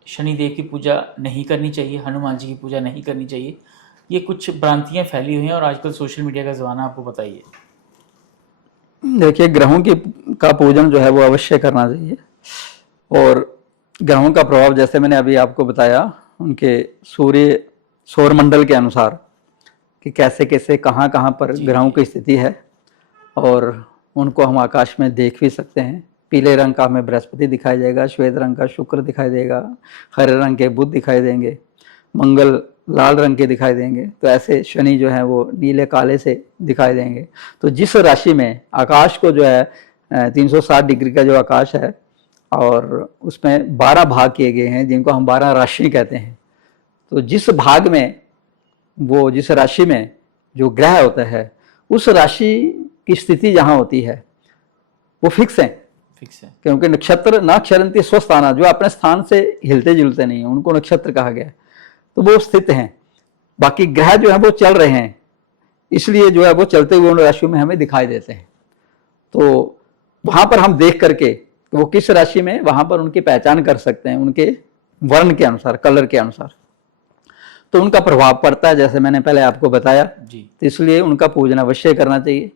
शनिदेव की पूजा नहीं करनी चाहिए, हनुमान जी की पूजा नहीं करनी चाहिए? ये कुछ भ्रांतियां फैली हुई हैं और आजकल सोशल मीडिया का ज़माना, आपको बताइए। देखिए, ग्रहों की का पूजन जो है वो अवश्य करना चाहिए। और ग्रहों का प्रभाव जैसे मैंने अभी आपको बताया, उनके सूर्य सौरमंडल के अनुसार कि कैसे कैसे कहाँ कहाँ पर ग्रहों की स्थिति है, और उनको हम आकाश में देख भी सकते हैं। पीले रंग का हमें बृहस्पति दिखाई देगा, श्वेत रंग का शुक्र दिखाई देगा, हरे रंग के बुध दिखाई देंगे, मंगल लाल रंग के दिखाई देंगे। तो ऐसे शनि जो है वो नीले काले से दिखाई देंगे। तो जिस राशि में आकाश को जो है 360 डिग्री का जो आकाश है, और उसमें 12 भाग किए गए हैं, जिनको हम 12 राशि कहते हैं। तो जिस भाग में वो, जिस राशि में जो ग्रह होता है, उस राशि की स्थिति जहाँ होती है वो फिक्स है, क्योंकि नक्षत्र ना क्षरंती स्वस्थाना, जो अपने स्थान से हिलते जुलते नहीं है, उनको नक्षत्र कहा गया है। तो वो स्थित हैं। बाकी ग्रह जो है वो चल रहे हैं, इसलिए जो है वो चलते हुए उन राशियों में हमें दिखाई देते हैं। तो वहां पर हम देख करके वो किस राशि में, वहां पर उनकी पहचान कर सकते हैं उनके वर्ण के अनुसार, कलर के अनुसार, तो उनका प्रभाव पड़ता है, जैसे मैंने पहले आपको बताया। जी। तो इसलिए उनका पूजन अवश्य करना चाहिए।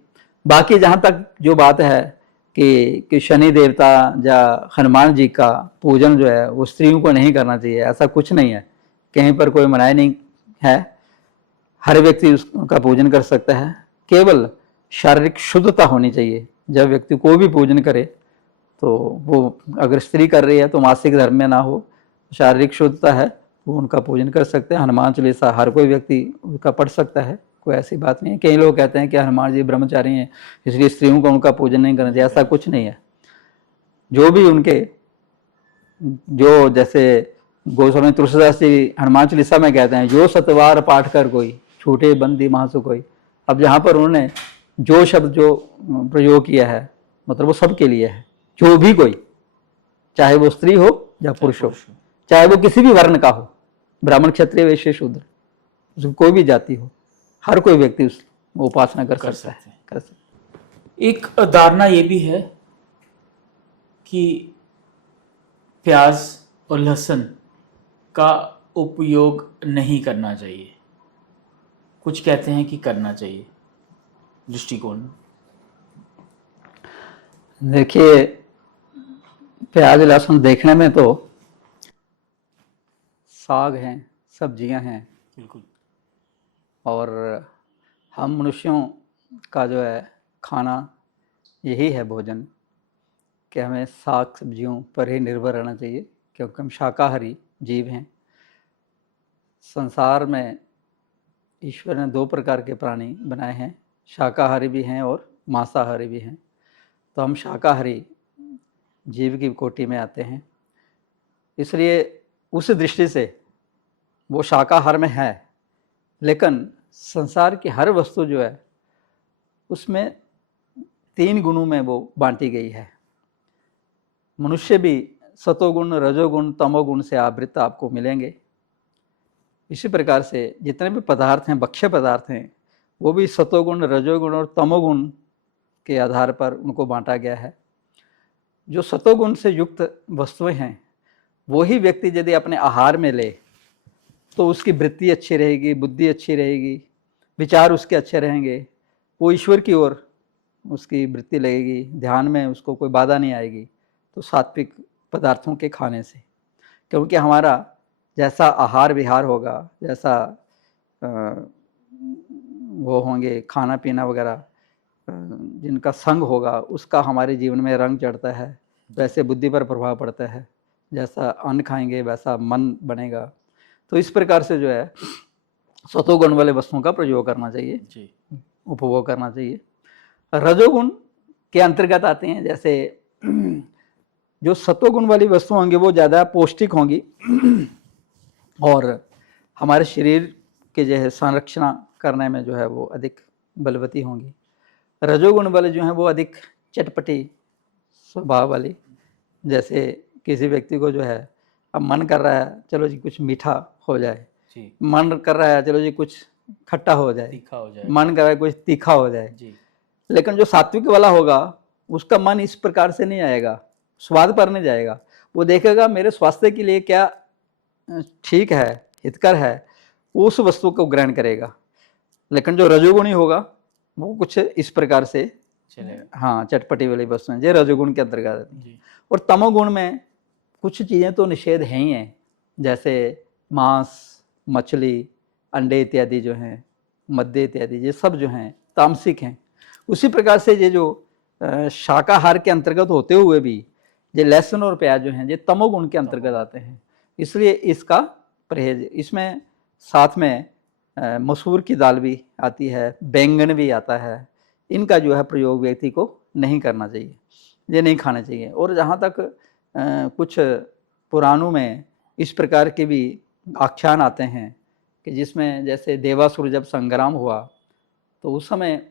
बाकी जहां तक जो बात है कि शनि देवता या हनुमान जी का पूजन जो है वो स्त्रियों को नहीं करना चाहिए, ऐसा कुछ नहीं है, कहीं पर कोई मनाही नहीं है, हर व्यक्ति उसका पूजन कर सकता है। केवल शारीरिक शुद्धता होनी चाहिए। जब व्यक्ति कोई भी पूजन करे तो वो अगर स्त्री कर रही है तो मासिक धर्म में ना हो, शारीरिक शुद्धता है, वो उनका पूजन कर सकते हैं। हनुमान चालीसा हर कोई व्यक्ति उनका पढ़ सकता है, कोई ऐसी बात नहीं है। कई लोग कहते हैं कि हनुमान जी ब्रह्मचारी हैं इसलिए स्त्रियों को उनका पूजन नहीं करना चाहिए, ऐसा कुछ नहीं है। जो भी उनके, जो जैसे गोस्वामी तुलसीदास जी हनुमान चालीसा में कहते हैं, जो सतवार पाठ कर कोई छूटे बंदी महासु कोई। अब यहाँ पर उन्होंने जो शब्द जो प्रयोग किया है, मतलब वो सबके लिए है। जो भी कोई, चाहे वो स्त्री हो या पुरुष हो, चाहे वो किसी भी वर्ण का हो, ब्राह्मण क्षत्रिय वैश्य शूद्र, उसकी कोई भी जाति हो, हर कोई व्यक्ति उस उपासना कर सकता है। एक धारणा ये भी है कि प्याज और लहसुन का उपयोग नहीं करना चाहिए, कुछ कहते हैं कि करना चाहिए, दृष्टिकोण। देखिए, प्याज लहसुन देखने में तो साग हैं, सब्जियां हैं, बिल्कुल, और हम मनुष्यों का जो है खाना यही है भोजन, कि हमें साग सब्जियों पर ही निर्भर रहना चाहिए, क्योंकि हम शाकाहारी जीव हैं। संसार में ईश्वर ने 2 प्रकार के प्राणी बनाए हैं, शाकाहारी भी हैं और मांसाहारी भी हैं। तो हम शाकाहारी जीव की कोटि में आते हैं, इसलिए उस दृष्टि से वो शाकाहार में है। लेकिन संसार की हर वस्तु जो है उसमें 3 गुणों में वो बांटी गई है। मनुष्य भी सतोगुण, रजोगुण, तमोगुण से आवृत आपको मिलेंगे। इसी प्रकार से जितने भी पदार्थ हैं, भक्ष्य पदार्थ हैं, वो भी सतोगुण, रजोगुण और तमोगुण के आधार पर उनको बांटा गया है। जो सतोगुण से युक्त वस्तुएं हैं, वही व्यक्ति यदि अपने आहार में ले तो उसकी वृत्ति अच्छी रहेगी, बुद्धि अच्छी रहेगी, विचार उसके अच्छे रहेंगे, वो ईश्वर की ओर उसकी वृत्ति लगेगी, ध्यान में उसको कोई बाधा नहीं आएगी। तो सात्विक पदार्थों के खाने से, क्योंकि हमारा जैसा आहार विहार होगा, जैसा वो होंगे खाना पीना वगैरह, जिनका संग होगा, उसका हमारे जीवन में रंग चढ़ता है, वैसे बुद्धि पर प्रभाव पड़ता है। जैसा अन्न खाएंगे वैसा मन बनेगा। तो इस प्रकार से जो है सतोगुण वाले वस्तुओं का प्रयोग करना चाहिए जी, उपभोग करना चाहिए। रजोगुण के अंतर्गत आते हैं, जैसे जो सतोगुण वाली वस्तु होंगी वो ज़्यादा पौष्टिक होंगी और हमारे शरीर के जो है संरक्षण करने में जो है वो अधिक बलवती होंगी। रजोगुण वाले जो हैं वो अधिक चटपटी स्वभाव वाली, जैसे किसी व्यक्ति को जो है अब मन कर रहा है चलो जी कुछ मीठा हो जाए, मन कर रहा है चलो जी कुछ खट्टा हो जाए, तीखा हो जाए, मन कर रहा है कुछ तीखा हो जाए जी। लेकिन जो सात्विक वाला होगा उसका मन इस प्रकार से नहीं आएगा, स्वाद पर नहीं जाएगा, वो देखेगा मेरे स्वास्थ्य के लिए क्या ठीक है, हितकर है, उस वस्तु को ग्रहण करेगा। लेकिन जो रजोगुणी होगा वो कुछ इस प्रकार से चलेगा, हाँ, चटपटी वाली वस्तुएं जो रजोगुण के अंतर्गत आती हैं। और तमोगुण में कुछ चीज़ें तो निषेध हैं ही हैं, जैसे मांस, मछली, अंडे इत्यादि जो हैं, मद्य इत्यादि, ये सब जो हैं तामसिक हैं। उसी प्रकार से ये जो शाकाहार के अंतर्गत होते हुए भी ये लहसुन और प्याज जो हैं ये तमोगुण के अंतर्गत आते हैं, इसलिए इसका परहेज। इसमें साथ में मसूर की दाल भी आती है, बैंगन भी आता है, इनका जो है प्रयोग व्यक्ति को नहीं करना चाहिए, ये नहीं खाना चाहिए। और जहाँ तक कुछ पुराणों में इस प्रकार के भी आख्यान आते हैं कि जिसमें जैसे देवासुर जब संग्राम हुआ तो उस समय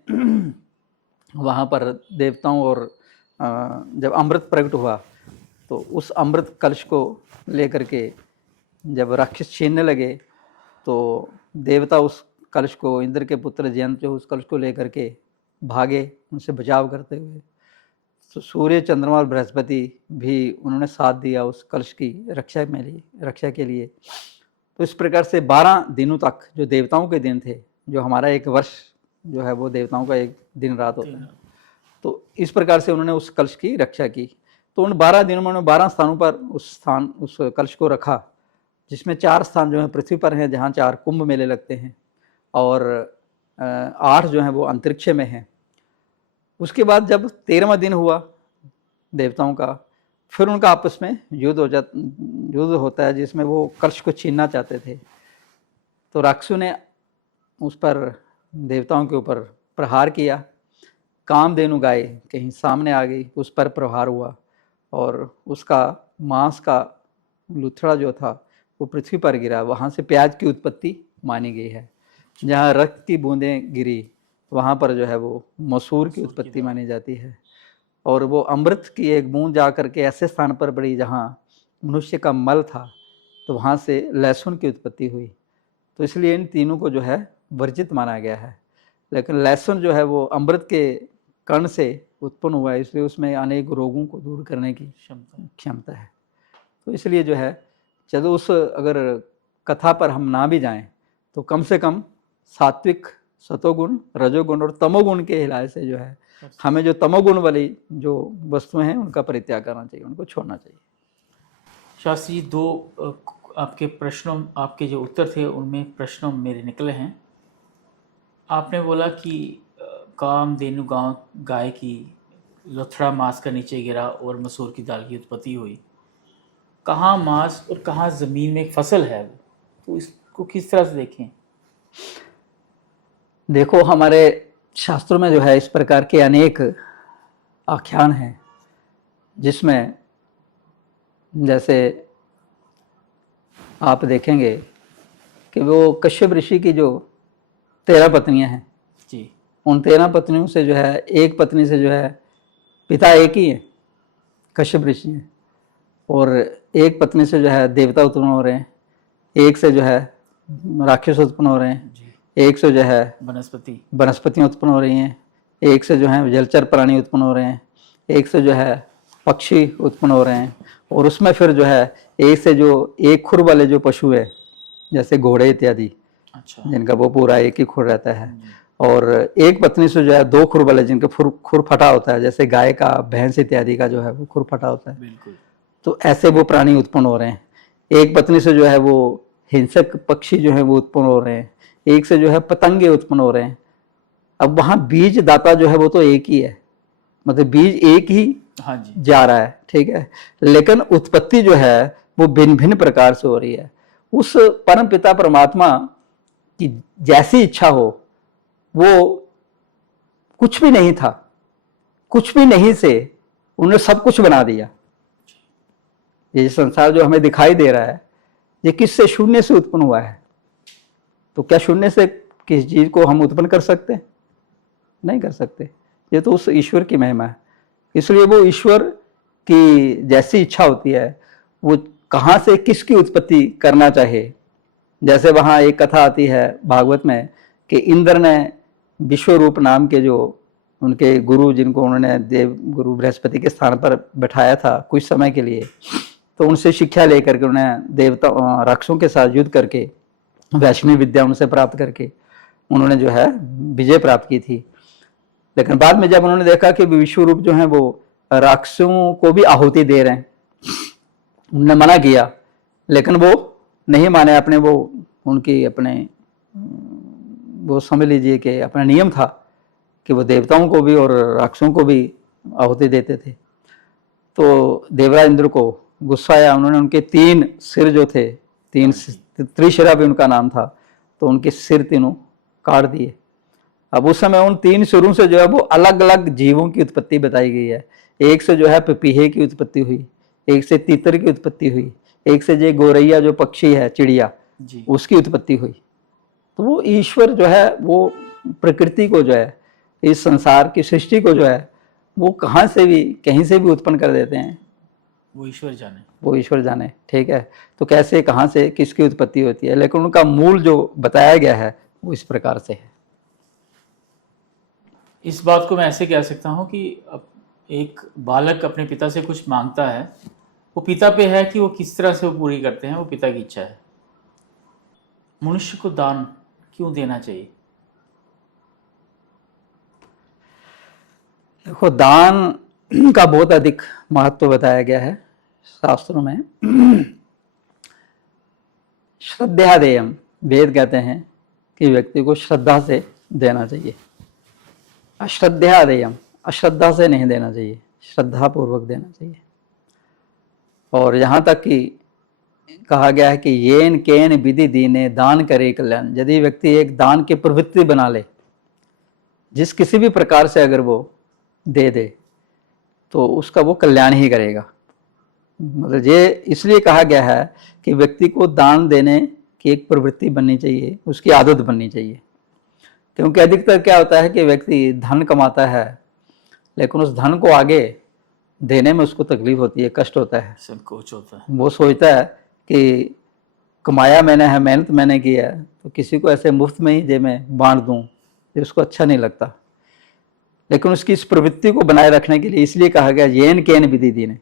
वहाँ पर देवताओं और जब अमृत प्रकट हुआ तो उस अमृत कलश को लेकर के जब राक्षस छीनने लगे तो देवता उस कलश को, इंद्र के पुत्र जयंत जो उस कलश को लेकर के भागे, उनसे बचाव करते हुए। तो सूर्य, चंद्रमा और बृहस्पति भी उन्होंने साथ दिया उस कलश की रक्षा के लिए। तो इस प्रकार से 12 दिनों तक जो देवताओं के दिन थे, जो हमारा एक वर्ष जो है वो देवताओं का एक दिन रात होता है, तो इस प्रकार से उन्होंने उस कलश की रक्षा की। तो उन 12 दिनों में उन्होंने 12 स्थानों पर उस कलश को रखा, जिसमें 4 स्थान जो है पृथ्वी पर हैं, जहाँ 4 कुंभ मेले लगते हैं, और 8 जो हैं वो अंतरिक्ष में हैं। उसके बाद जब 13वां दिन हुआ देवताओं का, फिर उनका आपस में युद्ध होता है, जिसमें वो कलश को छीनना चाहते थे। तो राक्षसों ने उस पर देवताओं के ऊपर प्रहार किया। कामधेनु गाय कहीं सामने आ गई, उस पर प्रहार हुआ और उसका मांस का लुथड़ा जो था वो पृथ्वी पर गिरा। वहाँ से प्याज की उत्पत्ति मानी गई है। जहाँ रक्त की बूंदें गिरी, वहाँ पर जो है वो मसूर की उत्पत्ति मानी जाती है। और वो अमृत की एक बूंद जा करके ऐसे स्थान पर पड़ी जहाँ मनुष्य का मल था, तो वहाँ से लहसुन की उत्पत्ति हुई। तो इसलिए इन तीनों को जो है वर्जित माना गया है। लेकिन लहसुन जो है वो अमृत के कण से उत्पन्न हुआ है, इसलिए उसमें अनेक रोगों को दूर करने की क्षमता है। तो इसलिए जो है, चलो उस अगर कथा पर हम ना भी जाएं, तो कम से कम सात्विक, सतोगुण, रजोगुण और तमोगुण के हिलाए से जो है हमें जो तमोगुण वाली जो वस्तुएं हैं उनका परित्याग करना चाहिए, उनको छोड़ना चाहिए। शास्त्री जी, 2 आपके प्रश्नों, आपके जो उत्तर थे उनमें प्रश्नों मेरे निकले हैं। आपने बोला कि कामधेनु गाय की लथड़ा मांस का नीचे गिरा और मसूर की दाल की उत्पत्ति हुई। कहाँ मांस और कहाँ ज़मीन में एक फसल है, तो इसको किस तरह से देखें? देखो, हमारे शास्त्रों में जो है इस प्रकार के अनेक आख्यान हैं, जिसमें जैसे आप देखेंगे कि वो कश्यप ऋषि की जो 13 पत्नियां हैं जी, उन 13 पत्नियों से जो है एक पत्नी से जो है पिता एक ही है, कश्यप ऋषि हैं, और एक पत्नी से जो है देवता उत्पन्न हो रहे हैं, एक से जो है राक्षस उत्पन्न हो रहे हैं, एक से जो है वनस्पतियाँ उत्पन्न हो रही हैं, एक से जो है जलचर प्राणी उत्पन्न हो रहे हैं, एक से जो है पक्षी उत्पन्न हो रहे हैं, और उसमें फिर जो है एक से जो एक खुर वाले जो पशु है, जैसे घोड़े इत्यादि, अच्छा, जिनका वो पूरा एक ही खुर रहता है, और एक पत्नी से जो है 2 खुर वाले, जिनका खुर फटा होता है, जैसे गाय का, भैंस इत्यादि का जो है वो खुर फटा होता है। बिल्कुल। तो ऐसे वो प्राणी उत्पन्न हो रहे हैं। एक पत्नी से जो है वो हिंसक पक्षी जो है वो उत्पन्न हो रहे हैं, एक से जो है पतंगे उत्पन्न हो रहे हैं। अब वहाँ बीज दाता जो है वो तो एक ही है, मतलब बीज एक ही हाँ जी, जा रहा है, ठीक है, लेकिन उत्पत्ति जो है वो भिन्न भिन्न प्रकार से हो रही है। उस परम पिता परमात्मा की जैसी इच्छा हो, वो कुछ भी नहीं था, कुछ भी नहीं से उन्होंने सब कुछ बना दिया। ये संसार जो हमें दिखाई दे रहा है, ये किससे? शून्य से उत्पन्न हुआ है। तो क्या शून्य से किस चीज को हम उत्पन्न कर सकते हैं? नहीं कर सकते। ये तो उस ईश्वर की महिमा है। इसलिए वो ईश्वर की जैसी इच्छा होती है, वो कहाँ से किसकी उत्पत्ति करना चाहे। जैसे वहाँ एक कथा आती है भागवत में कि इंद्र ने विश्वरूप नाम के जो उनके गुरु, जिनको उन्होंने देव गुरु बृहस्पति के स्थान पर बैठाया था कुछ समय के लिए, तो उनसे शिक्षा लेकर के उन्हें देवता राक्षसों के साथ युद्ध करके वैष्णवी विद्या उनसे प्राप्त करके उन्होंने जो है विजय प्राप्त की थी। लेकिन बाद में जब उन्होंने देखा कि विश्वरूप जो है वो राक्षसों को भी आहुति दे रहे हैं, उन्होंने मना किया, लेकिन वो नहीं माने अपने, वो उनकी अपने वो समझ लीजिए कि अपना नियम था कि वो देवताओं को भी और राक्षसों को भी आहुति देते थे। तो देवराज इंद्र को गुस्सा आया, उन्होंने उनके 3 सिर जो थे, 3 त्रिशिरा भी उनका नाम था, तो उनके सिर तीनों काट दिए। अब उस समय उन 3 सिरों से जो है वो अलग अलग जीवों की उत्पत्ति बताई गई है। एक से जो है पपीहे की उत्पत्ति हुई, एक से तीतर की उत्पत्ति हुई, एक से जो गोरैया जो पक्षी है, चिड़िया, उसकी उत्पत्ति हुई। तो वो ईश्वर जो है वो प्रकृति को जो है, इस संसार की सृष्टि को जो है वो कहाँ से भी कहीं से भी उत्पन्न कर देते हैं, वो ईश्वर जाने, वो ईश्वर जाने, ठीक है। तो कैसे, कहाँ से, किसकी उत्पत्ति होती है, लेकिन उनका मूल जो बताया गया है वो इस प्रकार से है। इस बात को मैं ऐसे कह सकता हूँ कि एक बालक अपने पिता से कुछ मांगता है, वो पिता पे है कि वो किस तरह से वो पूरी करते हैं, वो पिता की इच्छा है। मनुष्य को दान क्यों देना चाहिए? देखो, दान का बहुत अधिक महत्व बताया गया है शास्त्रों में। श्रद्धादेयम, वेद कहते हैं कि व्यक्ति को श्रद्धा से देना चाहिए। अश्रद्धादेयम, अश्रद्धा से नहीं देना चाहिए, श्रद्धा पूर्वक देना चाहिए। और यहाँ तक कि कहा गया है कि येन केन विधि दीने दान करे कल्याण। यदि व्यक्ति एक दान की प्रवृत्ति बना ले, जिस किसी भी प्रकार से अगर वो दे दे, तो उसका वो कल्याण ही करेगा। मतलब ये इसलिए कहा गया है कि व्यक्ति को दान देने की एक प्रवृत्ति बननी चाहिए, उसकी आदत बननी चाहिए। क्योंकि अधिकतर क्या होता है कि व्यक्ति धन कमाता है, लेकिन उस धन को आगे देने में उसको तकलीफ होती है, कष्ट होता है, संकोच होता है। वो सोचता है कि कमाया मैंने है, मेहनत मैंने की है, तो किसी को ऐसे मुफ्त में ही जे मैं बांट दूं, ये उसको अच्छा नहीं लगता। लेकिन उसकी इस प्रवृत्ति को बनाए रखने के लिए इसलिए कहा गया येन केन विधि दीने।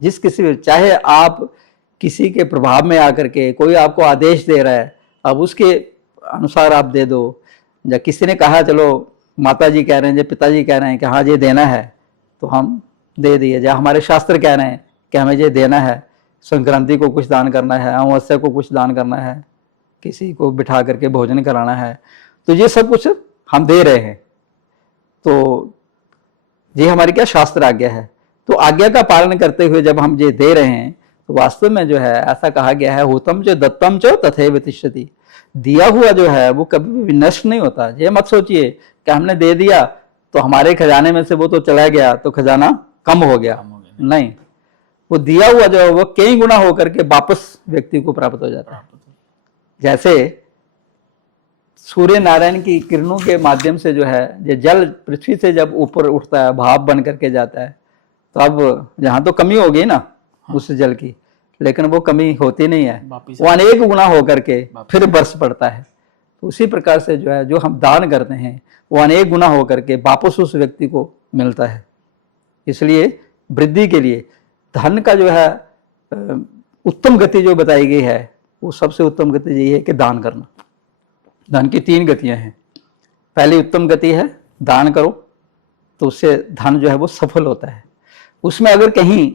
जिस किसी, चाहे आप किसी के प्रभाव में आकर के कोई आपको आदेश दे रहा है, अब उसके अनुसार आप दे दो। या किसी ने कहा चलो माता जी कह रहे हैं, या पिताजी कह रहे हैं कि हाँ ये देना है, तो हम दे दिए। या हमारे शास्त्र कह रहे हैं कि हमें ये देना है, संक्रांति को कुछ दान करना है, अमावस्या को कुछ दान करना है, किसी को बिठा करके भोजन कराना है, तो ये सब कुछ हम दे रहे हैं। तो ये हमारी क्या शास्त्र आज्ञा है। तो आज्ञा का पालन करते हुए जब हम ये दे रहे हैं, तो वास्तव में जो है ऐसा कहा गया है, हुतम जो दत्तम चो तथैव तिष्ठति। दिया हुआ जो है वो कभी भी नष्ट नहीं होता। ये मत सोचिए कि हमने दे दिया तो हमारे खजाने में से वो तो चला गया तो खजाना कम हो गया। नहीं, वो दिया हुआ जो है वो कई गुना होकर के वापस व्यक्ति को प्राप्त हो जाता है। जैसे सूर्य नारायण की किरणों के माध्यम से जो है ये जल पृथ्वी से जब ऊपर उठता है, भाप बन करके जाता है, तो अब यहाँ तो कमी हो गई ना उस जल की, लेकिन वो कमी होती नहीं है, वो अनेक गुना होकर के फिर बरस पड़ता है। तो उसी प्रकार से जो है जो हम दान करते हैं वो अनेक गुना होकर के वापस उस व्यक्ति को मिलता है। इसलिए वृद्धि के लिए धन का जो है उत्तम गति जो बताई गई है, वो सबसे उत्तम गति यही है कि दान करना। धन की 3 गतियां हैं। पहली उत्तम गति है दान करो, तो उससे धन जो है वो सफल होता है। उसमें अगर कहीं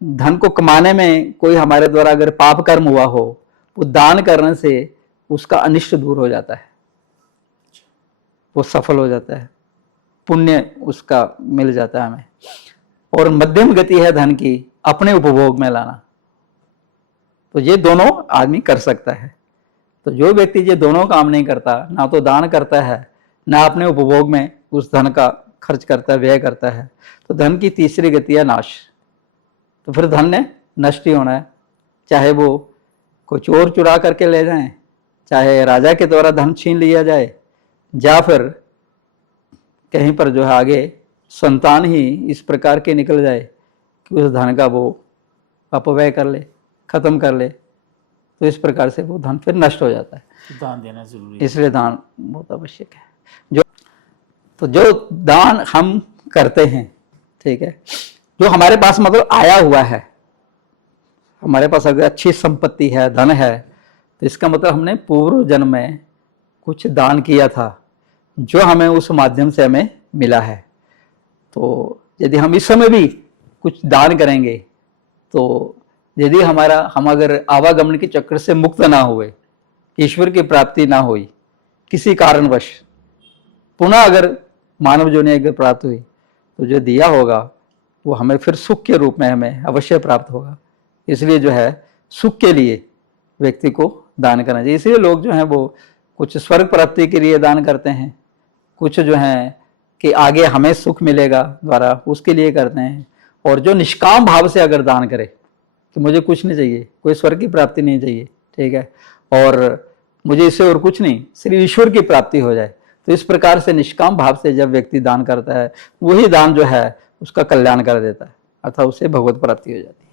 धन को कमाने में कोई हमारे द्वारा अगर पाप कर्म हुआ हो, वो दान करने से उसका अनिष्ट दूर हो जाता है, वो सफल हो जाता है, पुण्य उसका मिल जाता है हमें। और मध्यम गति है धन की अपने उपभोग में लाना। तो ये दोनों आदमी कर सकता है। तो जो व्यक्ति ये दोनों काम नहीं करता, ना तो दान करता है, ना अपने उपभोग में उस धन का खर्च करता है, व्यय करता है, तो धन की तीसरी गति है नाश। तो फिर धन ने नष्ट ही होना है। चाहे वो कोई चोर चुरा करके ले जाएं, चाहे राजा के द्वारा धन छीन लिया जाए, या फिर कहीं पर जो है आगे संतान ही इस प्रकार के निकल जाए कि उस धन का वो अपव्यय कर ले, खत्म कर ले, तो इस प्रकार से वो धन फिर नष्ट हो जाता है। दान देना जरूरी है। इसलिए दान बहुत आवश्यक है। जो दान हम करते हैं, ठीक है, जो हमारे पास मतलब आया हुआ है, हमारे पास अगर अच्छी संपत्ति है, धन है, तो इसका मतलब हमने पूर्व जन्म में कुछ दान किया था, जो हमें उस माध्यम से हमें मिला है। तो यदि हम इस समय भी कुछ दान करेंगे, तो यदि हम अगर आवागमन के चक्र से मुक्त ना हुए, ईश्वर की प्राप्ति ना हुई, किसी कारणवश पुनः अगर मानव योनि अगर प्राप्त हुई, तो जो दिया होगा वो हमें फिर सुख के रूप में हमें अवश्य प्राप्त होगा। इसलिए जो है सुख के लिए व्यक्ति को दान करना चाहिए। इसलिए लोग जो हैं वो कुछ स्वर्ग प्राप्ति के लिए दान करते हैं, कुछ जो है कि आगे हमें सुख मिलेगा द्वारा उसके लिए करते हैं। और जो निष्काम भाव से अगर दान करे कि मुझे कुछ नहीं चाहिए, कोई स्वर्ग की प्राप्ति नहीं चाहिए, ठीक है, और मुझे इससे और कुछ नहीं, सिर्फ ईश्वर की प्राप्ति हो जाए, तो इस प्रकार से निष्काम भाव से जब व्यक्ति दान करता है, वही दान जो है उसका कल्याण कर देता है, अर्थात उसे भगवत प्राप्ति हो जाती है।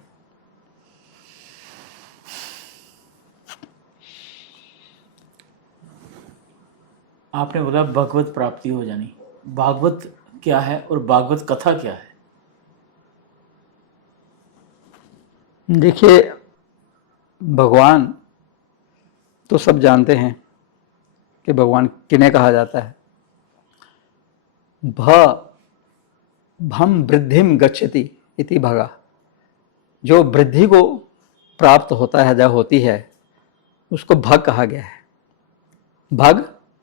आपने बोला भगवत प्राप्ति हो जानी, भागवत क्या है और भागवत कथा क्या है? देखिए, भगवान तो सब जानते हैं कि भगवान किन्हें कहा जाता है। भम वृद्धिम गच्छति इति भगा, जो वृद्धि को प्राप्त होता है, जब होती है, उसको भग कहा गया है। भग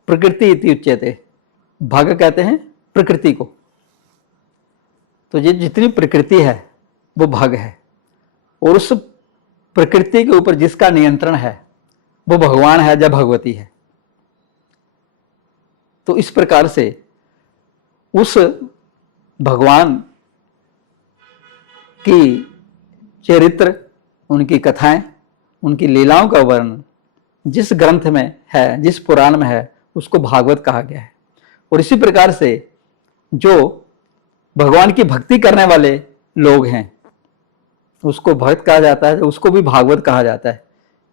प्रकृति इति उच्यते, भग कहते हैं प्रकृति को। तो ये जितनी प्रकृति है वो भग है, और उस प्रकृति के ऊपर जिसका नियंत्रण है वो भगवान है या भगवती है। तो इस प्रकार से उस भगवान की चरित्र, उनकी कथाएं, उनकी लीलाओं का वर्णन जिस ग्रंथ में है, जिस पुराण में है, उसको भागवत कहा गया है। और इसी प्रकार से जो भगवान की भक्ति करने वाले लोग हैं उसको भक्त कहा जाता है, उसको भी भागवत कहा जाता है,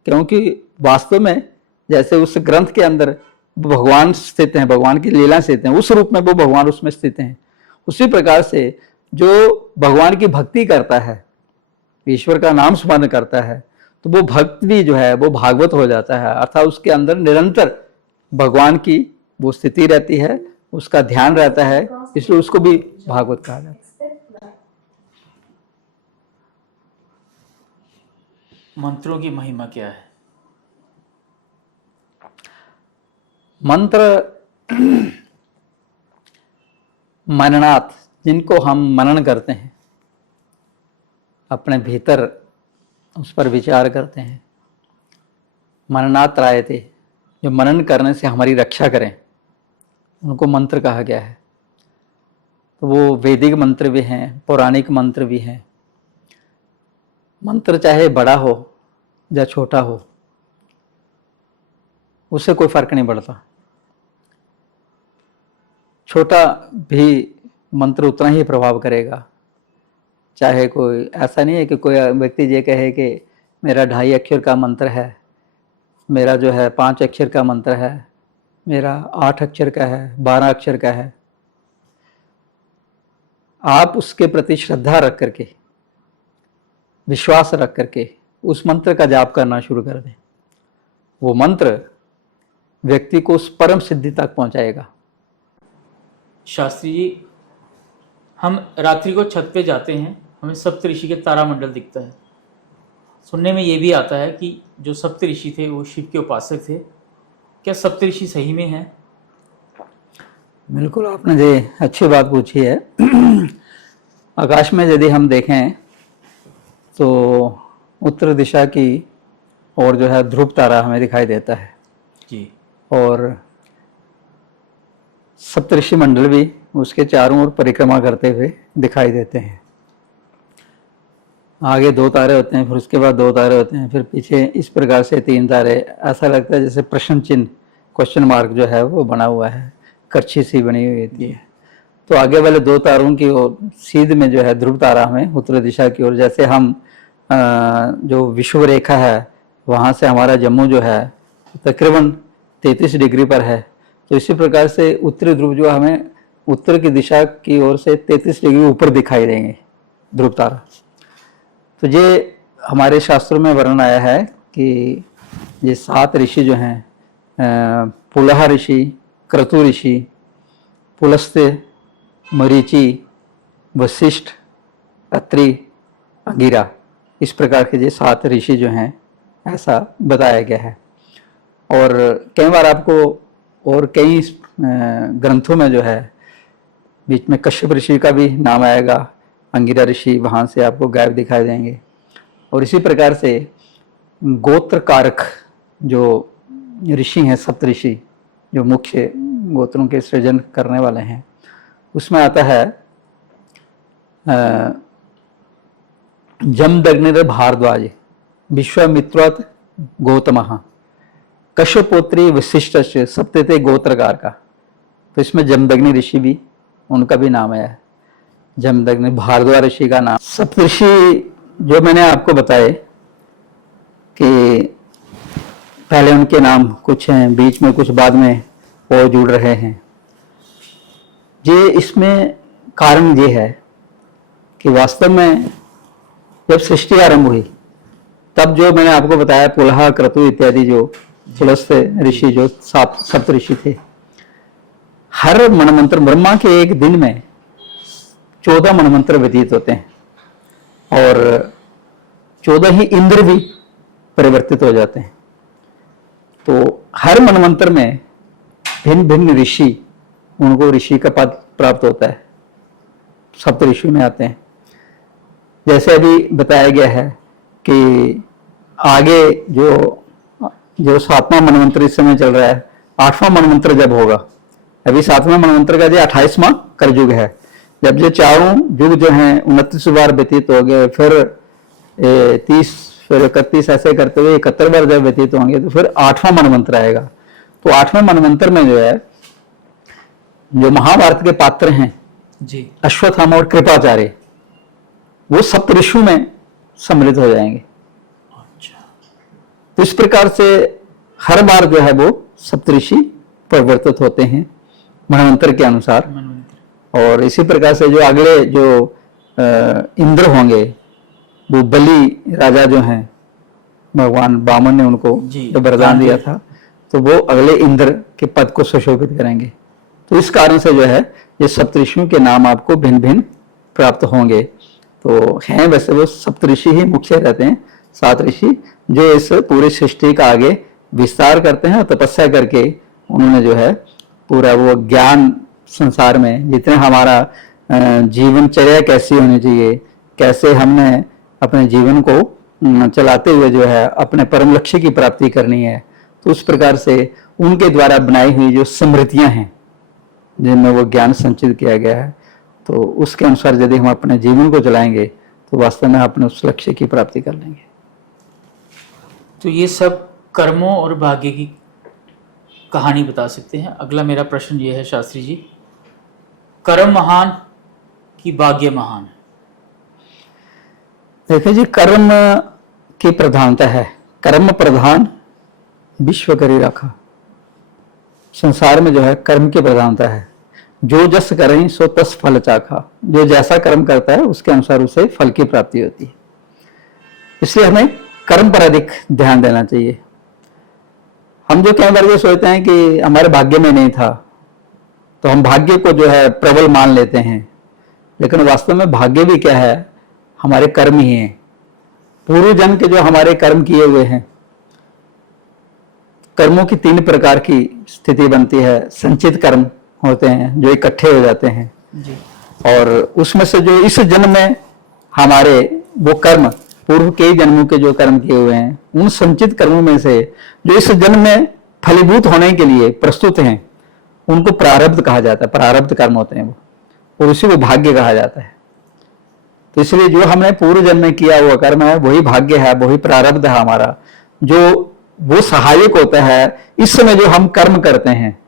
क्योंकि वास्तव में जैसे उस ग्रंथ के अंदर भगवान स्थित हैं, भगवान की लीला स्थित हैं, उस रूप में वो भगवान उसमें स्थित हैं। उसी प्रकार से जो भगवान की भक्ति करता है, ईश्वर का नाम स्मरण करता है, तो वो भक्त भी जो है वो भागवत हो जाता है। अर्थात उसके अंदर निरंतर भगवान की वो स्थिति रहती है, उसका ध्यान रहता है, इसलिए उसको भी भागवत कहा जाता है। मंत्रों की महिमा क्या है? मंत्र मननात्, जिनको हम मनन करते हैं, अपने भीतर उस पर विचार करते हैं, मननात् त्रायते, जो मनन करने से हमारी रक्षा करें, उनको मंत्र कहा गया है। तो वो वैदिक मंत्र भी हैं, पौराणिक मंत्र भी हैं। मंत्र चाहे बड़ा हो या छोटा हो, उससे कोई फर्क नहीं पड़ता। छोटा भी मंत्र उतना ही प्रभाव करेगा। चाहे कोई, ऐसा नहीं है कि कोई व्यक्ति ये कहे कि मेरा 2.5 अक्षर का मंत्र है, मेरा जो है 5 अक्षर का मंत्र है, मेरा 8 अक्षर का है, 12 अक्षर का है। आप उसके प्रति श्रद्धा रख करके, विश्वास रख करके उस मंत्र का जाप करना शुरू कर दें। वो मंत्र व्यक्ति को उस परम सिद्धि तक पहुंचाएगा। शास्त्री जी, हम रात्रि को छत पे जाते हैं, हमें सप्तऋषि के तारामंडल दिखता है। सुनने में ये भी आता है कि जो सप्तऋषि थे वो शिव के उपासक थे। क्या सप्तऋषि सही में हैं? बिल्कुल, आपने ये अच्छी बात पूछी है। आकाश में यदि हम देखें तो उत्तर दिशा की ओर जो है ध्रुव तारा हमें दिखाई देता है जी, और सप्तऋषि मंडल भी उसके चारों ओर परिक्रमा करते हुए दिखाई देते हैं। आगे 2 तारे होते हैं, फिर उसके बाद 2 तारे होते हैं, फिर पीछे इस प्रकार से 3 तारे। ऐसा लगता है जैसे प्रश्न चिन्ह, क्वेश्चन मार्क जो है वो बना हुआ है, करछी सी बनी हुई होती है। तो आगे वाले 2 तारों की ओर सीध में जो है ध्रुव तारा हमें उत्तर दिशा की ओर, जैसे हम जो विषुव रेखा है वहाँ से हमारा जम्मू जो है तकरीबन 33 डिग्री पर है, तो इसी प्रकार से उत्तरी ध्रुव जो हमें उत्तर की दिशा की ओर से 33 डिग्री ऊपर दिखाई देंगे ध्रुव तारा। तो ये हमारे शास्त्रों में वर्णन आया है कि ये 7 ऋषि जो हैं, पुलह ऋषि, क्रतु ऋषि, पुलस्त्य, मरीचि, वशिष्ठ, अत्रि, अंगिरा, इस प्रकार के ये 7 ऋषि जो हैं, ऐसा बताया गया है। और कई बार आपको और कई ग्रंथों में जो है बीच में कश्यप ऋषि का भी नाम आएगा, अंगिरा ऋषि वहाँ से आपको गायब दिखाई देंगे। और इसी प्रकार से गोत्र कारक जो ऋषि हैं, सप्तऋषि, जो मुख्य गोत्रों के सृजन करने वाले हैं, उसमें आता है जमदग्निर भारद्वाज, विश्वामित्रवत गौतमः, कश्यपोत्री वशिष्ठ सप्तते गोत्रकार का। तो इसमें जमदग्नि ऋषि भी, उनका भी नाम है, जमदग्नि भारद्वाज ऋषि का नाम। सप्तऋषि जो मैंने आपको बताए कि पहले उनके नाम कुछ हैं, बीच में कुछ बाद में और जुड़ रहे हैं। ये इसमें कारण ये है कि वास्तव में जब सृष्टि आरंभ हुई तब जो मैंने आपको बताया पुलह क्रतु इत्यादि जो पुलस्त्य ऋषि जो सप्त ऋषि थे, हर मनमंत्र ब्रह्मा के एक दिन में 14 मनमंत्र व्यतीत होते हैं और 14 ही इंद्र भी परिवर्तित हो जाते हैं। तो हर मनमंत्र में भिन्न भिन्न ऋषि, उनको ऋषि का पद प्राप्त होता है, सप्त ऋषि में आते हैं। जैसे अभी बताया गया है कि आगे जो 7वां मनमंत्र इस समय चल रहा है, 8वां मनमंत्र जब होगा, अभी 7वां मनमंत्र का जो 28वां कलयुग है, जब ये चारों युग जो हैं 29 बार व्यतीत हो गए, फिर 30 फिर 31 ऐसे करते हुए 71 बार जब व्यतीत होंगे तो फिर 8वां मनमंत्र आएगा। तो 8वें मनमंत्र में जो है, जो महाभारत के पात्र हैं जी, अश्वत्थामा और कृपाचार्य, वो सप्त ऋषियों में सम्मिलित हो जाएंगे। अच्छा, तो इस प्रकार से हर बार जो है वो सप्तऋषि परिवर्तित होते हैं मनमंत्र के अनुसार। और इसी प्रकार से जो अगले जो इंद्र होंगे, वो बलि राजा जो हैं, भगवान वामन ने उनको जो वरदान दिया था, तो वो अगले इंद्र के पद को सुशोभित करेंगे। तो इस कारण से जो है ये सप्तऋषियों के नाम आपको भिन्न भिन्न प्राप्त होंगे। तो हैं वैसे वो सप्तऋषि ही मुख्य रहते हैं, 7 ऋषि जो इस पूरी सृष्टि का आगे विस्तार करते हैं। और तपस्या करके उन्होंने जो है पूरा वो ज्ञान संसार में जितने हमारा जीवनचर्या कैसी होनी चाहिए, कैसे हमने अपने जीवन को चलाते हुए जो है अपने परम लक्ष्य की प्राप्ति करनी है, तो उस प्रकार से उनके द्वारा बनाई हुई जो स्मृतियां हैं जिनमें वो ज्ञान संचित किया गया है, तो उसके अनुसार यदि हम अपने जीवन को चलाएंगे तो वास्तव में अपने उस लक्ष्य की प्राप्ति कर लेंगे। तो ये सब कर्मों और भाग्य की कहानी बता सकते हैं। अगला मेरा प्रश्न ये है शास्त्री जी, कर्म महान कि भाग्य महान? देखिए जी, कर्म की प्रधानता है, कर्म प्रधान विश्व करी रखा। संसार में जो है कर्म की प्रधानता है। जो जस करें सो तस फल चाखा, जो जैसा कर्म करता है उसके अनुसार उसे फल की प्राप्ति होती है। इसलिए हमें कर्म पर अधिक ध्यान देना चाहिए। हम जो कई बार ये सोचते हैं कि हमारे भाग्य में नहीं था, तो हम भाग्य को जो है प्रबल मान लेते हैं, लेकिन वास्तव में भाग्य भी क्या है, हमारे कर्म ही हैं। पूर्व जन्म के जो हमारे कर्म किए हुए हैं, कर्मों की 3 प्रकार की स्थिति बनती है। संचित कर्म होते हैं जो इकट्ठे हो जाते हैं जी, और उसमें से जो इस जन्म में हमारे वो कर्म, पूर्व के जन्मों के जो कर्म किए हुए हैं, उन संचित कर्मों में से जो इस जन्म में फलीभूत होने के लिए प्रस्तुत हैं, उनको प्रारब्ध कहा जाता है। प्रारब्ध कर्म होते हैं वो, और उसी को भाग्य कहा जाता है। तो इसलिए जो हमने पूर्व जन्म में किया हुआ कर्म है वही भाग्य है, वही प्रारब्ध है हमारा, जो वो सहायक होता है। इस समय जो हम कर्म करते हैं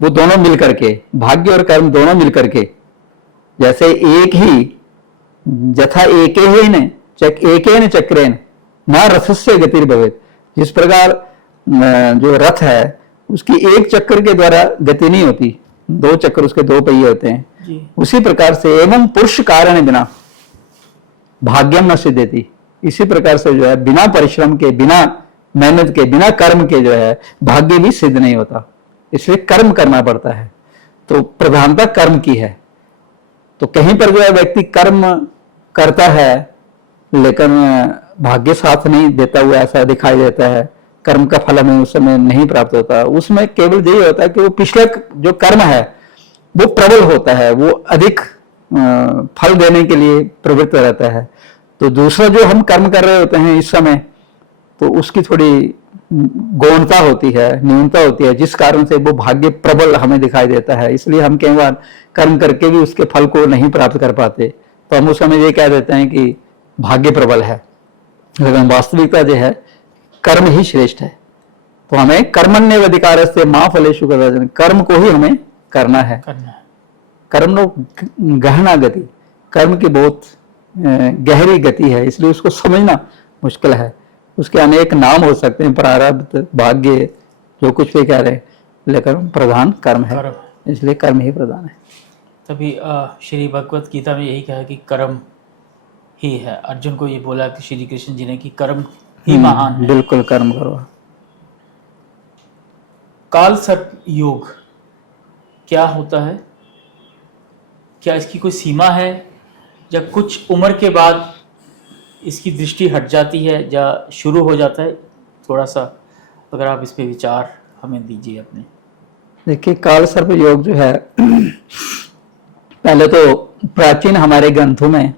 वो दोनों मिलकर के, भाग्य और कर्म दोनों मिलकर के, जैसे एक ही जथा एकेन चक्रेन न रथस्य गतिर्भवेत्, जिस प्रकार जो रथ है उसकी एक चक्र के द्वारा गति नहीं होती, 2 चक्र उसके 2 पहिए होते हैं जी। उसी प्रकार से एवं पुरुष कारण बिना भाग्यम न सिद्धेति, इसी प्रकार से जो है बिना परिश्रम के, बिना मेहनत के, बिना कर्म के जो है भाग्य भी सिद्ध नहीं होता। इसलिए कर्म करना पड़ता है। तो प्रधानता कर्म की है। तो कहीं पर जो है व्यक्ति कर्म करता है लेकिन भाग्य साथ नहीं देता हुआ ऐसा दिखाई देता है, कर्म का फल हमें उस समय नहीं प्राप्त होता, उसमें केवल यही होता है कि वो पिछले जो कर्म है वो प्रबल होता है, वो अधिक फल देने के लिए प्रवृत्त रहता है। तो दूसरा जो हम कर्म कर रहे होते हैं इस समय, तो उसकी थोड़ी गौणता होती है, न्यूनता होती है, जिस कारण से वो भाग्य प्रबल हमें दिखाई देता है। इसलिए हम कई बार कर्म करके भी उसके फल को नहीं प्राप्त कर पाते, तो हम उस समय ये कह देते हैं कि भाग्य प्रबल है, लेकिन वास्तविकता जो है कर्म ही श्रेष्ठ है। तो हमें कर्मण्येवाधिकार से मां फलेषु कदाचन, कर्म को ही हमें करना है। कर्म गहना गति, कर्म की बहुत गहरी गति है, इसलिए उसको समझना मुश्किल है। उसके अनेक नाम हो सकते हैं, प्रारब्ध, भाग्य, जो कुछ भी कह रहे हैं, लेकिन प्रधान कर्म है, इसलिए कर्म ही प्रधान है। तभी श्री भगवत गीता में यही कहा कि कर्म ही है। अर्जुन को ये बोला कि श्री कृष्ण जी ने कि कर्म ही महान है। बिल्कुल, कर्म करो। काल सर्प योग क्या होता है? क्या इसकी कोई सीमा है, या कुछ उम्र के बाद इसकी दृष्टि हट जाती है या शुरू हो जाता है? थोड़ा सा अगर आप इस पे विचार हमें दीजिए अपने। देखिए, काल सर्प योग जो है, पहले तो प्राचीन हमारे ग्रंथों में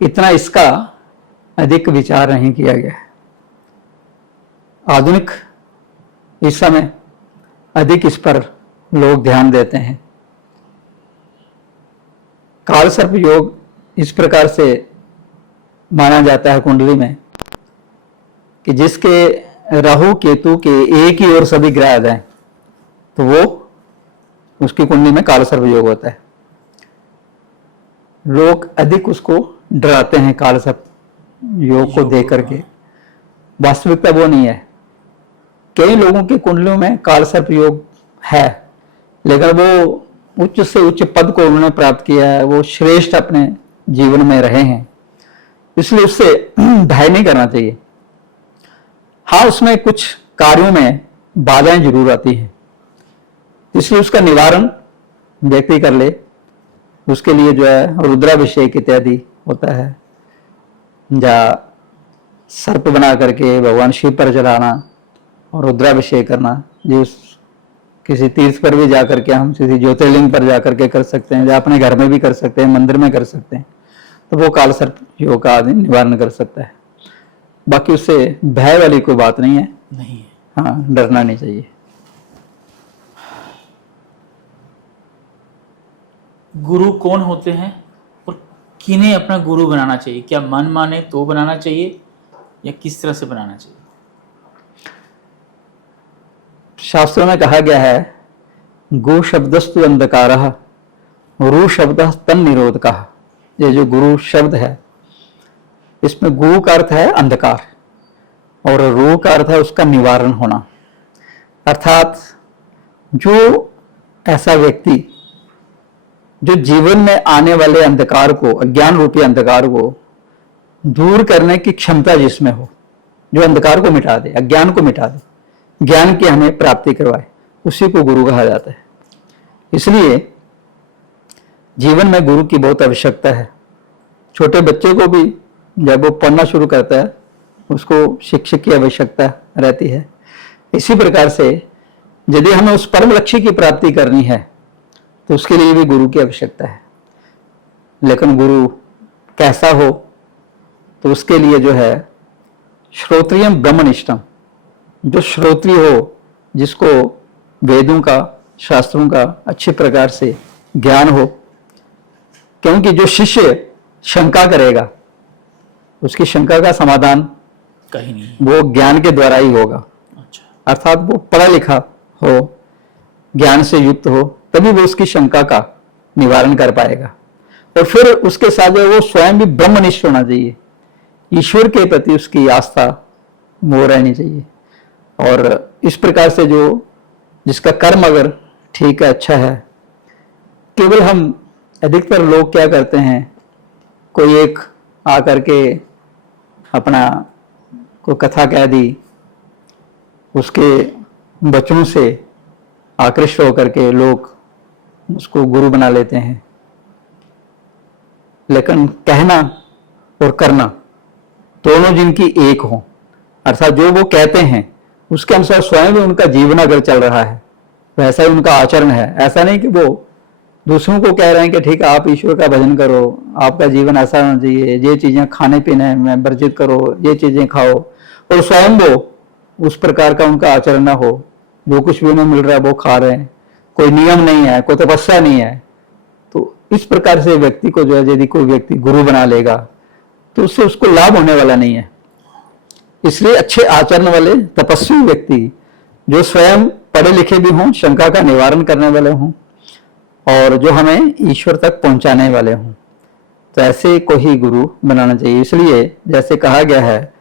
इतना इसका अधिक विचार नहीं किया गया है। आधुनिक इस समय अधिक इस पर लोग ध्यान देते हैं। काल सर्प योग इस प्रकार से माना जाता है कुंडली में कि जिसके राहु केतु के एक ही ओर सभी ग्रह आ जाएं तो वो उसकी कुंडली में काल सर्प योग होता है। लोग अधिक उसको डराते हैं काल सर्प योग को देख करके। वास्तविकता वो नहीं है। कई लोगों की कुंडलियों में काल सर्प योग है, लेकिन वो उच्च से उच्च पद को उन्होंने प्राप्त किया है, वो श्रेष्ठ अपने जीवन में रहे हैं, इसलिए उससे भय नहीं करना चाहिए। हाँ, उसमें कुछ कार्यों में बाधाएं जरूर आती हैं, इसलिए उसका निवारण व्यक्ति कर ले। उसके लिए जो है रुद्राभिषेक इत्यादि होता है, या सर्प बना करके भगवान शिव पर चढ़ाना और रुद्राभिषेक करना। जिस किसी तीर्थ पर भी जाकर के हम किसी ज्योतिर्लिंग पर जाकर के कर सकते हैं, या अपने घर में भी कर सकते हैं, मंदिर में कर सकते हैं, तो वो काल सर्प योग का आदि निवारण कर सकता है। बाकी उससे भय वाली कोई बात नहीं है। नहीं है। हाँ, डरना नहीं चाहिए। गुरु कौन होते हैं और किन्हें अपना गुरु बनाना चाहिए? क्या मन माने तो बनाना चाहिए, या किस तरह से बनाना चाहिए? शास्त्रों में कहा गया है, गु शब्दस्तु अंधकारः रु शब्दः तन निरोधकः। ये जो गुरु शब्द है, इसमें गु का अर्थ है अंधकार और रू का अर्थ है उसका निवारण होना। अर्थात जो ऐसा व्यक्ति जो जीवन में आने वाले अंधकार को, अज्ञान रूपी अंधकार को दूर करने की क्षमता जिसमें हो, जो अंधकार को मिटा दे, अज्ञान को मिटा दे, ज्ञान की हमें प्राप्ति करवाए, उसी को गुरु कहा जाता है। इसलिए जीवन में गुरु की बहुत आवश्यकता है। छोटे बच्चे को भी जब वो पढ़ना शुरू करता है, उसको शिक्षक की आवश्यकता रहती है। इसी प्रकार से यदि हमें उस परम लक्ष्य की प्राप्ति करनी है तो उसके लिए भी गुरु की आवश्यकता है। लेकिन गुरु कैसा हो, तो उसके लिए जो है श्रोत्रियम ब्रह्मनिष्ठम, जो श्रोत्रिय हो, जिसको वेदों का, शास्त्रों का अच्छे प्रकार से ज्ञान हो। क्योंकि जो शिष्य शंका करेगा, उसकी शंका का समाधान कहीं नहीं, वो ज्ञान के द्वारा ही होगा। अच्छा, अर्थात वो पढ़ा लिखा हो, ज्ञान से युक्त हो, तभी वो उसकी शंका का निवारण कर पाएगा। और फिर उसके साथ जो वो स्वयं भी ब्रह्मनिष्ठ होना चाहिए, ईश्वर के प्रति उसकी आस्था मोह रहनी चाहिए। और इस प्रकार से जो जिसका कर्म अगर ठीक है, अच्छा है, केवल हम अधिकतर लोग क्या करते हैं, कोई एक आकर के अपना कोई कथा कह दी, उसके वचनों से आकृष्ट होकर के लोग उसको गुरु बना लेते हैं। लेकिन कहना और करना दोनों जिनकी एक हो, अर्थात जो वो कहते हैं उसके अनुसार स्वयं भी उनका जीवन अगर चल रहा है, वैसा ही उनका आचरण है। ऐसा नहीं कि वो दूसरों को कह रहे हैं कि ठीक है आप ईश्वर का भजन करो, आपका जीवन ऐसा होना चाहिए, ये चीजें खाने पीने में वर्जित करो, ये चीजें खाओ, और स्वयं वो उस प्रकार का उनका आचरण ना हो, जो कुछ भी उन्हें मिल रहा है वो खा रहे हैं, कोई नियम नहीं है, कोई तपस्या नहीं है। तो इस प्रकार से व्यक्ति को जो है, यदि कोई व्यक्ति गुरु बना लेगा तो उससे उसको लाभ होने वाला नहीं है। इसलिए अच्छे आचरण वाले तपस्वी व्यक्ति जो स्वयं पढ़े लिखे भी हों, शंका का निवारण करने वाले हों, और जो हमें ईश्वर तक पहुंचाने वाले हों, तो ऐसे को ही गुरु बनाना चाहिए। इसलिए जैसे कहा गया है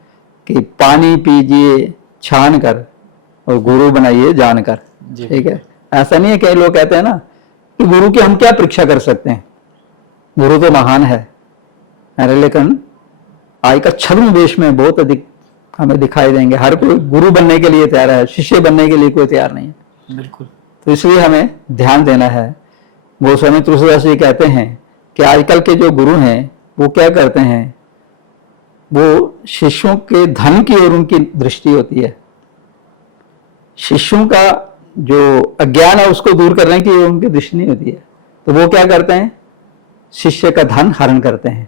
कि पानी पीजिए छान कर और गुरु बनाइए जानकर। ठीक है, ऐसा नहीं है। कई लोग कहते हैं ना कि गुरु की हम क्या परीक्षा कर सकते हैं, गुरु तो महान है, अरे लेकिन आज का छद्म वेश में बहुत अधिक हमें दिखाई देंगे। हर कोई गुरु बनने के लिए तैयार है, शिष्य बनने के लिए कोई तैयार नहीं है। बिल्कुल। तो इसलिए हमें ध्यान देना है। गोस्वामी तुलसीदास जी कहते हैं कि आजकल के जो गुरु हैं वो क्या करते हैं, वो शिष्यों के धन की ओर उनकी दृष्टि होती है, शिष्यों का जो अज्ञान है उसको दूर करने की उनकी दृष्टि नहीं होती है। तो वो क्या करते हैं, शिष्य का धन हरण करते हैं।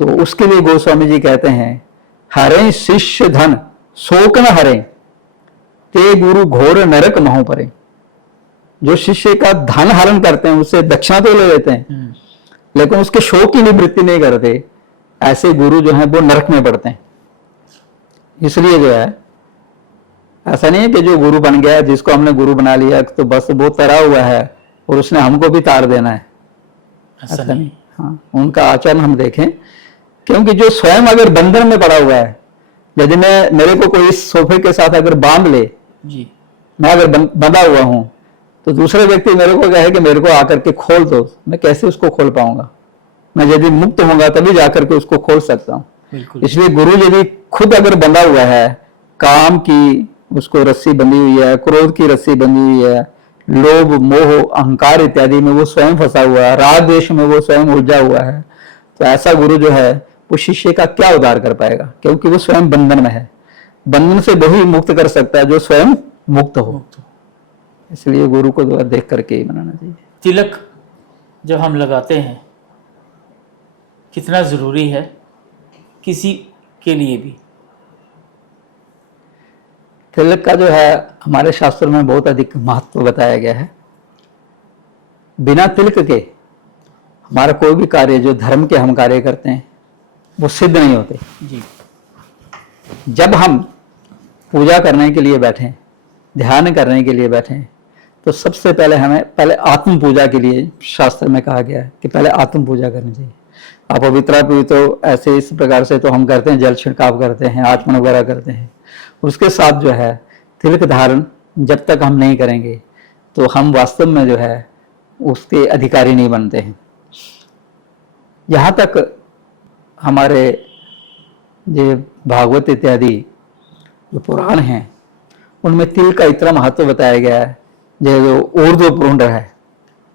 तो उसके लिए गोस्वामी जी कहते हैं, हरे शिष्य धन शोक न हरे, ते गुरु घोर नरक महु परे। जो शिष्य का धन हरण करते हैं उससे दक्षिणा तो ले लेते हैं, लेकिन उसके शोक की निवृत्ति नहीं करते, ऐसे गुरु जो हैं वो नरक में पड़ते हैं। इसलिए जो है, ऐसा नहीं है कि जो गुरु बन गया, जिसको हमने गुरु बना लिया तो बस वो तरा हुआ है और उसने हमको भी तार देना है, ऐसा नहीं। हाँ, उनका आचरण हम देखें, क्योंकि जो स्वयं अगर बंधन में पड़ा हुआ है, यदि मेरे को कोई इस सोफे के साथ अगर बांध ले जी, मैं अगर बंधा हुआ हूं, तो दूसरे व्यक्ति मेरे को कहे कि मेरे को आकर के खोल दो, मैं कैसे उसको खोल पाऊंगा? मैं यदि मुक्त होऊंगा तभी जाकर के उसको खोल सकता हूँ। इसलिए गुरु यदि खुद अगर बंधा हुआ है, काम की उसको रस्सी बंधी हुई है, क्रोध की रस्सी बंधी हुई है, लोभ मोह अहंकार इत्यादि में वो स्वयं फंसा हुआ है, राग द्वेष में वो स्वयं उलझा हुआ है, तो ऐसा गुरु जो है वो शिष्य का क्या उद्धार कर पाएगा? क्योंकि वो स्वयं बंधन में है। बंधन से वही मुक्त कर सकता है जो स्वयं मुक्त हो। इसलिए गुरु को देख करके ही बनाना चाहिए। तिलक जब हम लगाते हैं कितना जरूरी है किसी के लिए भी? तिलक का जो है हमारे शास्त्रों में बहुत अधिक महत्व बताया गया है। बिना तिलक के हमारा कोई भी कार्य, जो धर्म के हम कार्य करते हैं, वो सिद्ध नहीं होते जी। जब हम पूजा करने के लिए बैठे, ध्यान करने के लिए बैठे, तो सबसे पहले हमें पहले आत्म पूजा के लिए शास्त्र में कहा गया है कि पहले आत्म पूजा करनी चाहिए। आप पवित्रा तो ऐसे इस प्रकार से तो हम करते हैं, जल छिड़काव करते हैं, आचमन वगैरह करते हैं। उसके साथ जो है तिलक धारण जब तक हम नहीं करेंगे तो हम वास्तव में जो है उसके अधिकारी नहीं बनते हैं। यहाँ तक हमारे ये भागवत इत्यादि जो पुराण हैं उनमें तिल का इतना महत्व बताया गया है, जो ऊर्ध्वपुंड है।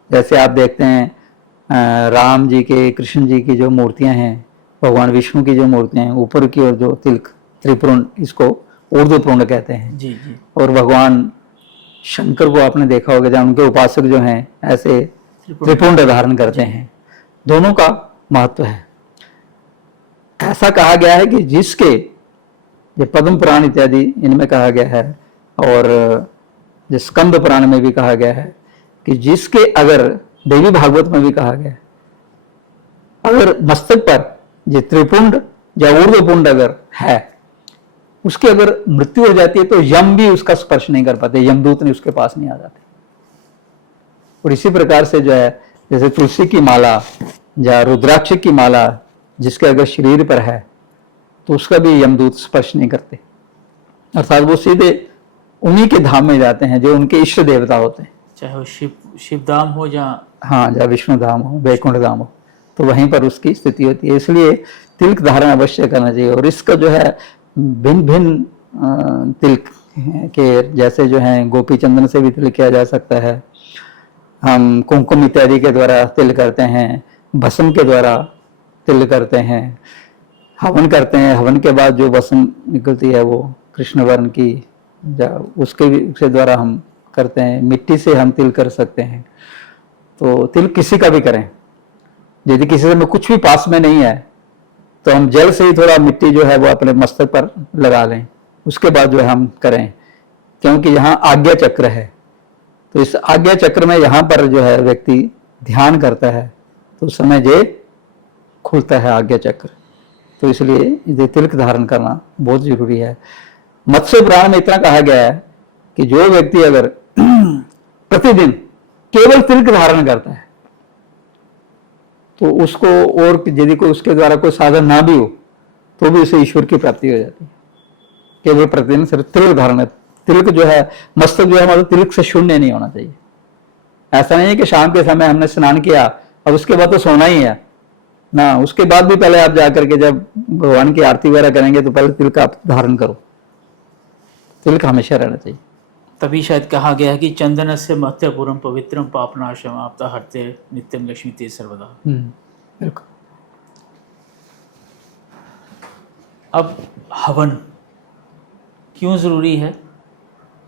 जैसे आप देखते हैं राम जी के, कृष्ण जी की जो मूर्तियां हैं, भगवान विष्णु की जो मूर्तियां हैं, ऊपर की ओर जो तिलक त्रिपुंड, इसको ऊर्ध्वपुंड कहते हैं जी जी। और भगवान शंकर को आपने देखा होगा, जहाँ उनके उपासक जो हैं ऐसे त्रिपुंड धारण करते हैं। दोनों का महत्व है। ऐसा कहा गया है कि जिसके, ये पद्म पुराण इत्यादि इनमें कहा गया है, और जो स्कंद पुराण में भी कहा गया है कि जिसके, अगर देवी भागवत में भी कहा गया है, अगर मस्तक पर ये त्रिपुंड या ऊर्ध्वपुंड अगर है, उसकी अगर मृत्यु हो जाती है तो यम भी उसका स्पर्श नहीं कर पाते, यमदूत नहीं उसके पास नहीं आ जाते। और इसी प्रकार से जो है, जैसे तुलसी की माला या रुद्राक्ष की माला जिसके अगर शरीर पर है तो उसका भी यमदूत स्पर्श नहीं करते, अर्थात वो सीधे उन्हीं के धाम में जाते हैं जो उनके इष्ट देवता होते हैं, चाहे वो शिव धाम हो या, हाँ, या विष्णु धाम हो, वैकुंठ धाम हो, तो वहीं पर उसकी स्थिति होती है। इसलिए तिलक धारण अवश्य करना चाहिए। और इसका जो है भिन्न भिन्न तिलक के, जैसे जो है गोपी चंदन से भी तिलक किया जा सकता है, हम कुमकुम इत्यादि के द्वारा तिल करते हैं, भस्म के द्वारा तिल करते हैं, हवन करते हैं, हवन के बाद जो भस्म निकलती है वो कृष्ण वर्ण की, उसके द्वारा हम करते हैं। मिट्टी से हम तिल कर सकते हैं। तो तिल किसी का भी करें, यदि किसी से में कुछ भी पास में नहीं है तो हम जल से ही थोड़ा मिट्टी जो है वो अपने मस्तक पर लगा लें, उसके बाद जो है हम करें, क्योंकि यहाँ आज्ञा चक्र है। तो इस आज्ञा चक्र में यहाँ पर जो है व्यक्ति ध्यान करता है तो उस समय ये खुलता है आज्ञा चक्र। तो इसलिए ये तिलक धारण करना बहुत जरूरी है। मत्स्य पुराण में इतना कहा गया है कि जो व्यक्ति अगर प्रतिदिन केवल तिलक धारण करता है तो उसको, और यदि कोई उसके द्वारा कोई साधन ना भी हो तो भी उसे ईश्वर की प्राप्ति हो जाती है। केवल प्रतिदिन सिर्फ तिलक धारण है। तिलक जो है, मस्तक जो है, मतलब तिलक से शून्य नहीं होना चाहिए। ऐसा नहीं है कि शाम के समय हमने स्नान किया अब उसके बाद तो सोना ही है ना, उसके बाद भी पहले आप जाकर के जब भगवान की आरती वगैरह करेंगे तो पहले तिलक आप धारण करो, तिलक हमेशा रहना चाहिए। तभी शायद कहा गया है कि चंदन से महत्वपूर्णम पवित्रम पापनाशम आपदा हरते नित्यम लक्ष्मी ते सर्वदा। बिल्कुल। अब हवन क्यों ज़रूरी है?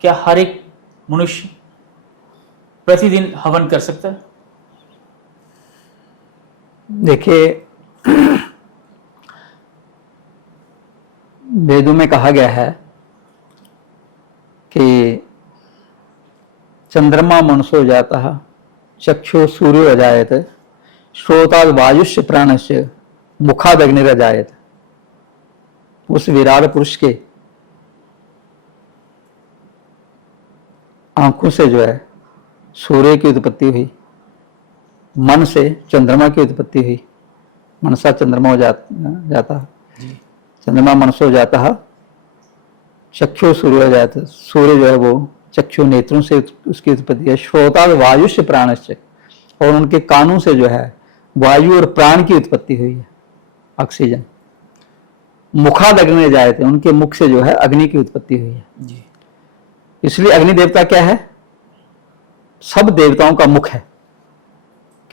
क्या हर एक मनुष्य प्रतिदिन हवन कर सकता है? देखिए, वेदों में कहा गया है कि चंद्रमा मनसो जाता चक्षु सूर्यो अजायत श्रोताद वायुष्य प्राणस्य मुखाद अग्निरजायत। उस विराट पुरुष के आंखों से जो है सूर्य की उत्पत्ति हुई, मन से चंद्रमा की उत्पत्ति हुई, मनसा चंद्रमा हो जाता चंद्रमा मनसो जाता चक्षु सूर्य जाता, सूर्य जो है वो चक्षु नेत्रों से उसकी उत्पत्ति है। श्रोता वायुष्य प्राणस्य, और उनके कानों से जो है वायु और प्राण की उत्पत्ति हुई है, ऑक्सीजन। मुखाद अग्नि जाए थे, उनके मुख से जो है अग्नि की उत्पत्ति हुई है जी। इसलिए अग्नि देवता क्या है? सब देवताओं का मुख है,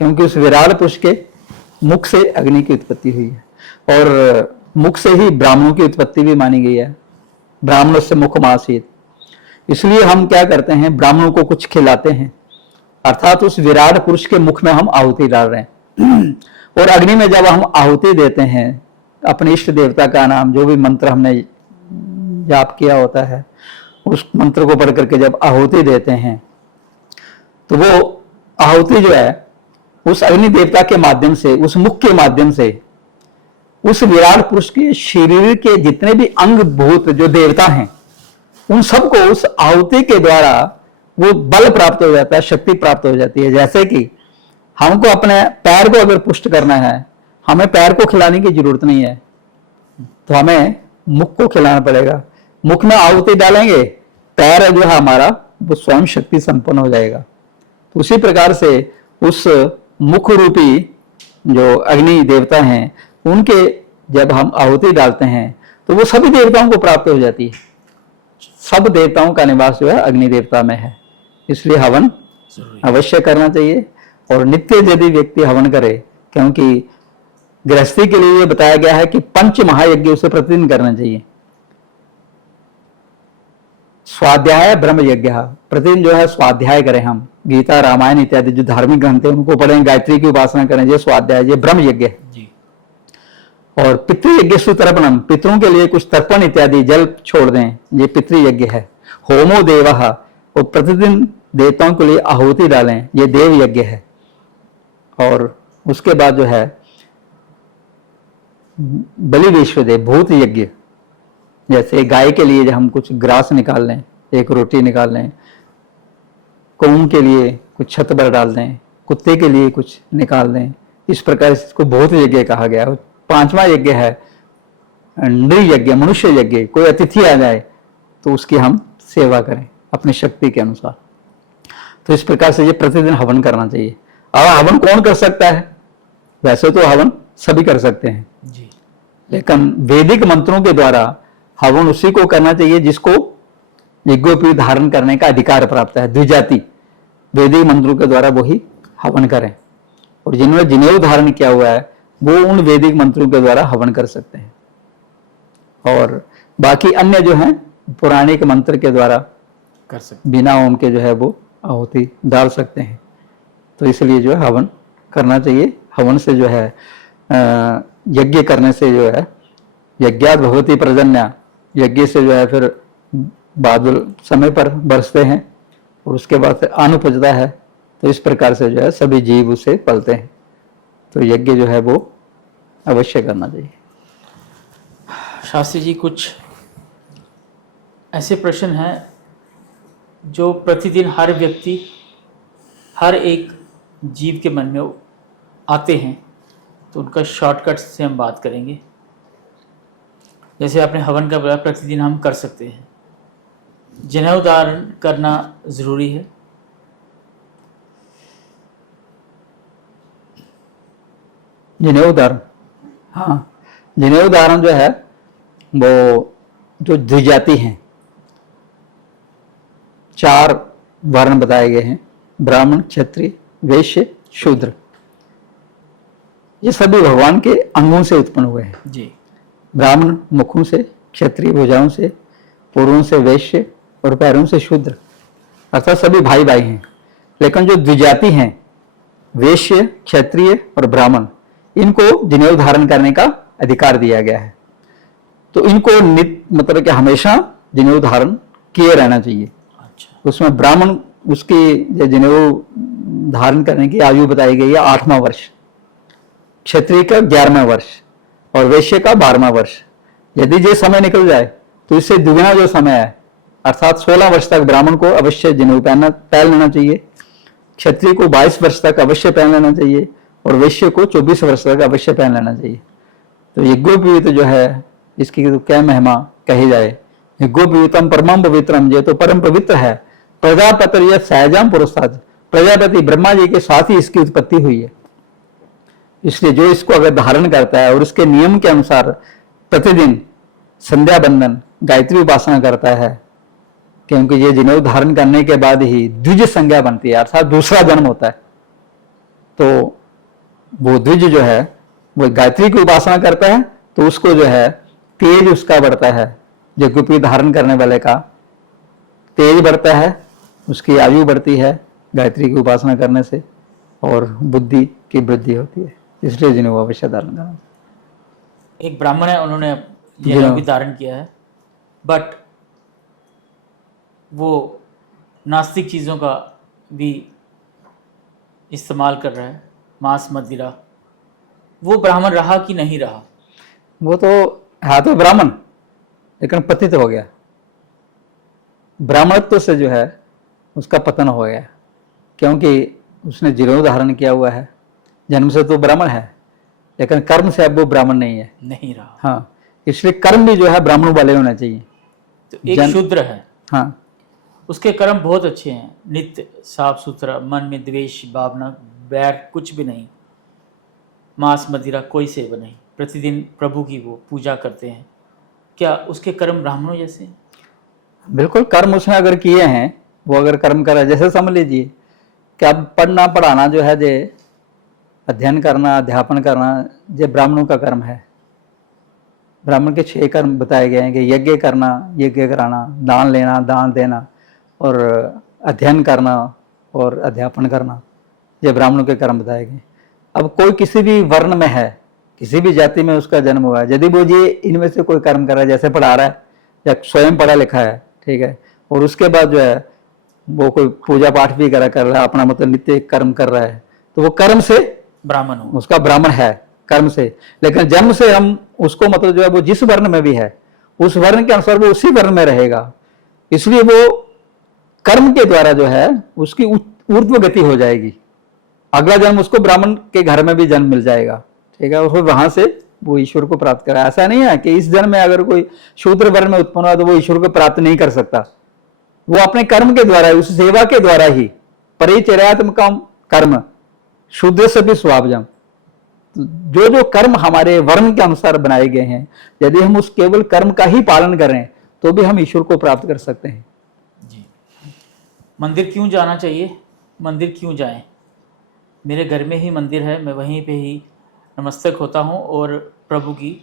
क्योंकि उस विराट पुरुष के मुख से अग्नि की उत्पत्ति हुई है। और मुख से ही ब्राह्मणों की उत्पत्ति भी मानी गई है, ब्राह्मणों से मुख मासीत। इसलिए हम क्या करते हैं, ब्राह्मणों को कुछ खिलाते हैं, अर्थात उस विराट पुरुष के मुख में हम आहुति डाल रहे हैं। और अग्नि में जब हम आहुति देते हैं, अपने इष्ट देवता का नाम, जो भी मंत्र हमने जाप किया होता है, उस मंत्र को पढ़ करके जब आहुति देते हैं, तो वो आहुति जो है उस अग्नि देवता के माध्यम से, उस मुख के माध्यम से, उस विराट पुरुष के शरीर के जितने भी अंग भूत जो देवता हैं, उन सबको उस आहुति के द्वारा वो बल प्राप्त हो जाता है, शक्ति प्राप्त हो जाती है। जैसे कि हमको अपने पैर को अगर पुष्ट करना है, हमें पैर को खिलाने की जरूरत नहीं है, तो हमें मुख को खिलाना पड़ेगा। मुख में आहुति डालेंगे, पैर जो है हमारा वो स्वयं शक्ति संपन्न हो जाएगा। तो उसी प्रकार से उस मुख रूपी जो अग्नि देवता हैं, उनके जब हम आहुति डालते हैं तो वो सभी देवताओं को प्राप्त हो जाती है। सब देवताओं का निवास जो है अग्नि देवता में है, इसलिए हवन अवश्य करना चाहिए। और नित्य यदि व्यक्ति हवन करे, क्योंकि गृहस्थी के लिए बताया गया है कि 5 महायज्ञ उसे प्रतिदिन करना चाहिए। स्वाध्याय ब्रह्म यज्ञ, प्रतिदिन जो है स्वाध्याय करें हम, गीता रामायण इत्यादि जो धार्मिक ग्रंथ है उनको पढ़ें, गायत्री की उपासना करें, ये स्वाध्याय, ये ब्रह्म यज्ञ है। और पितृयज्ञ सुतर्पणम, पितरों के लिए कुछ तर्पण इत्यादि जल छोड़ दें, ये पितृयज्ञ है। होमो देवः, और प्रतिदिन देवताओं के लिए आहुति डालें, ये देव यज्ञ है। और उसके बाद जो है बलि विश्वदेव, भूत यज्ञ, जैसे गाय के लिए जब हम कुछ ग्रास निकाल लें, एक रोटी निकाल लें, कौन के लिए कुछ छत पर डाल दें, कुत्ते के लिए कुछ निकाल दें, इस प्रकार इसको भूत यज्ञ कहा गया है। 5वां यज्ञ है नृ यज्ञ, मनुष्य यज्ञ। कोई अतिथि आ जाए तो उसकी हम सेवा करें अपनी शक्ति के अनुसार। तो इस प्रकार से ये प्रतिदिन हवन करना चाहिए। अब हवन कौन कर सकता है? वैसे तो हवन सभी कर सकते हैं जी, लेकिन वैदिक मंत्रों के द्वारा हवन उसी को करना चाहिए जिसको यज्ञोपवीत धारण करने का अधिकार प्राप्त है, द्विजाति। वैदिक मंत्रों के द्वारा वही हवन करें, और जिन्होंने जनेऊ धारण किया हुआ है वो उन वैदिक मंत्रों के द्वारा हवन कर सकते हैं। और बाकी अन्य जो हैं पौराणिक मंत्र के द्वारा कर सकते, बिना ओम के जो है वो आहुति डाल सकते हैं। तो इसलिए जो है हवन करना चाहिए। हवन से जो है यज्ञ करने से जो है यज्ञात भगवती पर्जन्या, यज्ञ से जो है फिर बादल समय पर बरसते हैं और उसके बाद से अन्न उपजता है। तो इस प्रकार से जो है सभी जीव उसे पलते हैं। तो यज्ञ जो है वो अवश्य करना चाहिए। शास्त्री जी कुछ ऐसे प्रश्न हैं जो प्रतिदिन हर व्यक्ति, हर एक जीव के मन में आते हैं, तो उनका शॉर्टकट से हम बात करेंगे। जैसे आपने हवन का बताया, प्रतिदिन हम कर सकते हैं। जनेऊ धारण करना ज़रूरी है? जनेऊ धारण, हाँ, जनेऊ धारण जो है वो जो द्विजाति हैं, 4 वर्ण बताए गए हैं, ब्राह्मण, क्षत्रिय, वैश्य, शूद्र। ये सभी भगवान के अंगों से उत्पन्न हुए हैं जी। ब्राह्मण मुखों से, क्षत्रिय भुजाओं से, पूर्वों से वैश्य और पैरों से शूद्र, अर्थात सभी भाई भाई हैं। लेकिन जो द्विजाति हैं, वैश्य, क्षत्रिय और ब्राह्मण, इनको जनेऊ धारण करने का अधिकार दिया गया है। तो इनको मतलब कि हमेशा जनेऊ धारण किए रहना चाहिए। अच्छा। उसमें ब्राह्मण, उसकी जनेऊ धारण करने की आयु बताई गई है 8वां वर्ष, क्षत्रिय का 11वां वर्ष और वैश्य का 12वां वर्ष। यदि ये समय निकल जाए तो इससे दुगना जो समय है, अर्थात 16 वर्ष तक ब्राह्मण को अवश्य जनेऊ पहन लेना चाहिए, क्षत्रिय को 22 वर्ष तक अवश्य पहन लेना चाहिए और वैश्य को 24 वर्ष तक अवश्य पहन लेना चाहिए। तो यज्ञोपवीत जो है, इसकी तो क्या महिमा कही जाए। यज्ञोपवीतम परमम पवित्रम, ये तो परम पवित्र है। प्रजापति यह सहजाम पुरुषाज, प्रजापति ब्रह्मा जी के साथ ही इसकी उत्पत्ति हुई है। इसलिए जो इसको अगर धारण करता है और उसके नियम के अनुसार प्रतिदिन संध्या बंदन, गायत्री उपासना करता है, क्योंकि ये जनेऊ धारण करने के बाद ही द्विज संज्ञा बनती है, अर्थात दूसरा जन्म होता है। तो वो द्विज जो है वो गायत्री की उपासना करता है, तो उसको जो है तेज उसका बढ़ता है, यज्ञोपवीत धारण करने वाले का तेज बढ़ता है, उसकी आयु बढ़ती है गायत्री की उपासना करने से, और बुद्धि की वृद्धि होती है। इसलिए जनेऊ अवश्य धारण करना। एक ब्राह्मण है, उन्होंने जनेऊ भी धारण किया है, बट वो नास्तिक चीज़ों का भी इस्तेमाल कर रहा है, मांस मदिरा। वो ब्राह्मण रहा कि नहीं रहा? वो तो है तो ब्राह्मण, लेकिन पतित हो गया। ब्राह्मणत्व से जो है उसका पतन हो गया, क्योंकि उसने जनेऊ धारण किया हुआ है। जन्म से तो ब्राह्मण है, लेकिन कर्म से अब वो ब्राह्मण नहीं रहा। हाँ, इसलिए कर्म भी जो है ब्राह्मण वाले होने चाहिए। तो एक शूद्र है, हाँ, उसके कर्म बहुत अच्छे हैं, नित्य साफ सुथरा, मन में द्वेष भावना बैर कुछ भी नहीं, मांस मदिरा कोई सेवन नहीं, प्रतिदिन प्रभु की वो पूजा करते हैं। क्या उसके कर्म ब्राह्मणों जैसे हैं? बिल्कुल। कर्म उसने अगर किए हैं, वो अगर कर्म करा, जैसे समझ लीजिए कि अब पढ़ना पढ़ाना जो है, जे अध्ययन करना, अध्यापन करना, ये ब्राह्मणों का कर्म है। ब्राह्मण के 6 कर्म बताए गए हैं कि यज्ञ करना, यज्ञ कराना, दान लेना, दान देना, और अध्ययन करना और अध्यापन करना, ये ब्राह्मणों के कर्म बताए गए। अब कोई किसी भी वर्ण में है, किसी भी जाति में उसका जन्म हुआ है, यदि वो ये इनमें से कोई कर्म कर रहा है, जैसे पढ़ा रहा है या स्वयं पढ़ा लिखा है, ठीक है, और उसके बाद जो है वो कोई पूजा पाठ भी कर रहा है, अपना मतलब नित्य कर्म कर रहा है, तो वो कर्म से ब्राह्मण हो, उसका ब्राह्मण है कर्म से। लेकिन जन्म से हम उसको मतलब जो है वो जिस वर्ण में भी है, उस वर्ण के अनुसार वो उसी वर्ण में रहेगा। इसलिए वो कर्म के द्वारा जो है उसकी ऊर्ध्व गति हो जाएगी। अगला जन्म उसको ब्राह्मण के घर में भी जन्म मिल जाएगा, ठीक है, और फिर वहां से वो ईश्वर को प्राप्त करा। ऐसा नहीं है कि इस जन्म में अगर कोई शूद्र वर्ण में उत्पन्न हुआ तो वो ईश्वर को प्राप्त नहीं कर सकता। वो अपने कर्म के द्वारा, उस सेवा के द्वारा ही, परिचर्यात्मक कर्म शूद्र से भी स्वभावजम, जो जो कर्म हमारे वर्ण के अनुसार बनाए गए हैं, यदि हम उस केवल कर्म का ही पालन करें तो भी हम ईश्वर को प्राप्त कर सकते हैं। जी। मंदिर क्यों जाना चाहिए? मंदिर क्यों जाएं? मेरे घर में ही मंदिर है, मैं वहीं पे ही नमस्तक होता हूँ और प्रभु की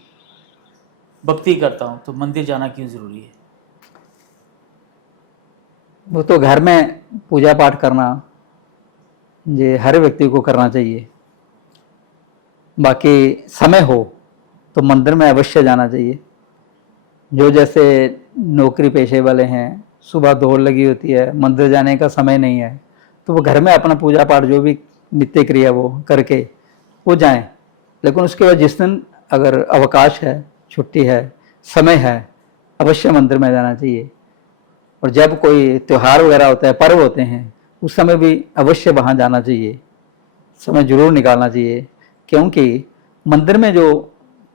भक्ति करता हूँ, तो मंदिर जाना क्यों ज़रूरी है? वो तो घर में पूजा पाठ करना ये हर व्यक्ति को करना चाहिए। बाकी समय हो तो मंदिर में अवश्य जाना चाहिए। जो जैसे नौकरी पेशे वाले हैं, सुबह दौड़ लगी होती है, मंदिर जाने का समय नहीं है, तो वो घर में अपना पूजा पाठ जो भी नित्य क्रिया वो करके वो जाएं। लेकिन उसके बाद जिस दिन अगर अवकाश है, छुट्टी है, समय है, अवश्य मंदिर में जाना चाहिए। और जब कोई त्यौहार वगैरह होता है, पर्व होते हैं, उस समय भी अवश्य वहाँ जाना चाहिए, समय जरूर निकालना चाहिए। क्योंकि मंदिर में जो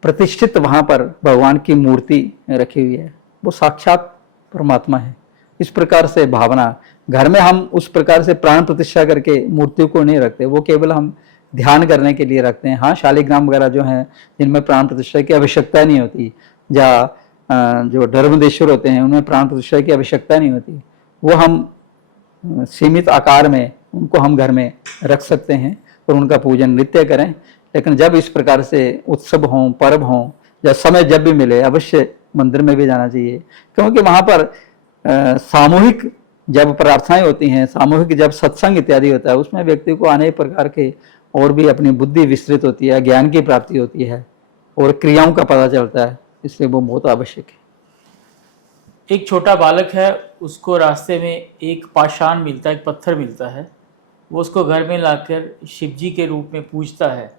प्रतिष्ठित वहाँ पर भगवान की मूर्ति रखी हुई है वो साक्षात परमात्मा है। इस प्रकार से भावना, घर में हम उस प्रकार से प्राण प्रतिष्ठा करके मूर्ति को नहीं रखते, वो केवल हम ध्यान करने के लिए रखते हैं। हाँ, शालिग्राम वगैरह जो हैं जिनमें प्राण प्रतिष्ठा की आवश्यकता नहीं होती, या जो धर्मदेश्वर होते हैं उनमें प्राण प्रतिष्ठा की आवश्यकता नहीं होती, वो हम सीमित आकार में उनको हम घर में रख सकते हैं और उनका पूजन नित्य करें। लेकिन जब इस प्रकार से उत्सव हों, पर्व हों, या समय जब भी मिले अवश्य मंदिर में भी जाना चाहिए, क्योंकि वहाँ पर सामूहिक जब प्रार्थनाएं होती हैं, सामूहिक जब सत्संग इत्यादि होता है, उसमें व्यक्ति को अनेक प्रकार के और भी अपनी बुद्धि विस्तृत होती है, ज्ञान की प्राप्ति होती है और क्रियाओं का पता चलता है, इसलिए वो बहुत आवश्यक है। एक छोटा बालक है, उसको रास्ते में एक पाषाण मिलता है, एक पत्थर मिलता है, वो उसको घर में लाकर शिव जी के रूप में पूजता है,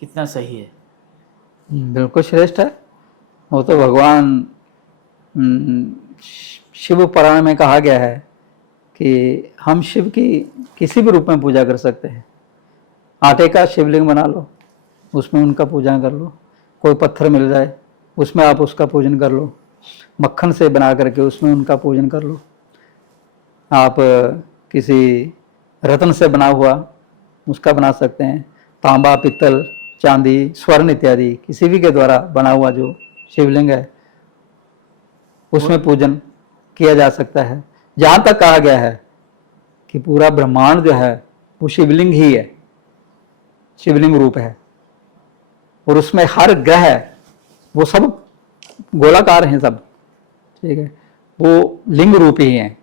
कितना सही है? बिल्कुल श्रेष्ठ है। वो तो भगवान शिव पुराण में कहा गया है कि हम शिव की किसी भी रूप में पूजा कर सकते हैं। आटे का शिवलिंग बना लो, उसमें उनका पूजा कर लो। कोई पत्थर मिल जाए उसमें आप उसका पूजन कर लो। मक्खन से बना करके उसमें उनका पूजन कर लो। आप किसी रत्न से बना हुआ उसका बना सकते हैं। तांबा, पित्तल, चांदी, स्वर्ण इत्यादि किसी भी के द्वारा बना हुआ जो शिवलिंग है उसमें पूजन किया जा सकता है। जहाँ तक कहा गया है कि पूरा ब्रह्मांड जो है वो शिवलिंग ही है, शिवलिंग रूप है, और उसमें हर ग्रह वो सब गोलाकार हैं सब, ठीक है, वो लिंग रूप ही हैं।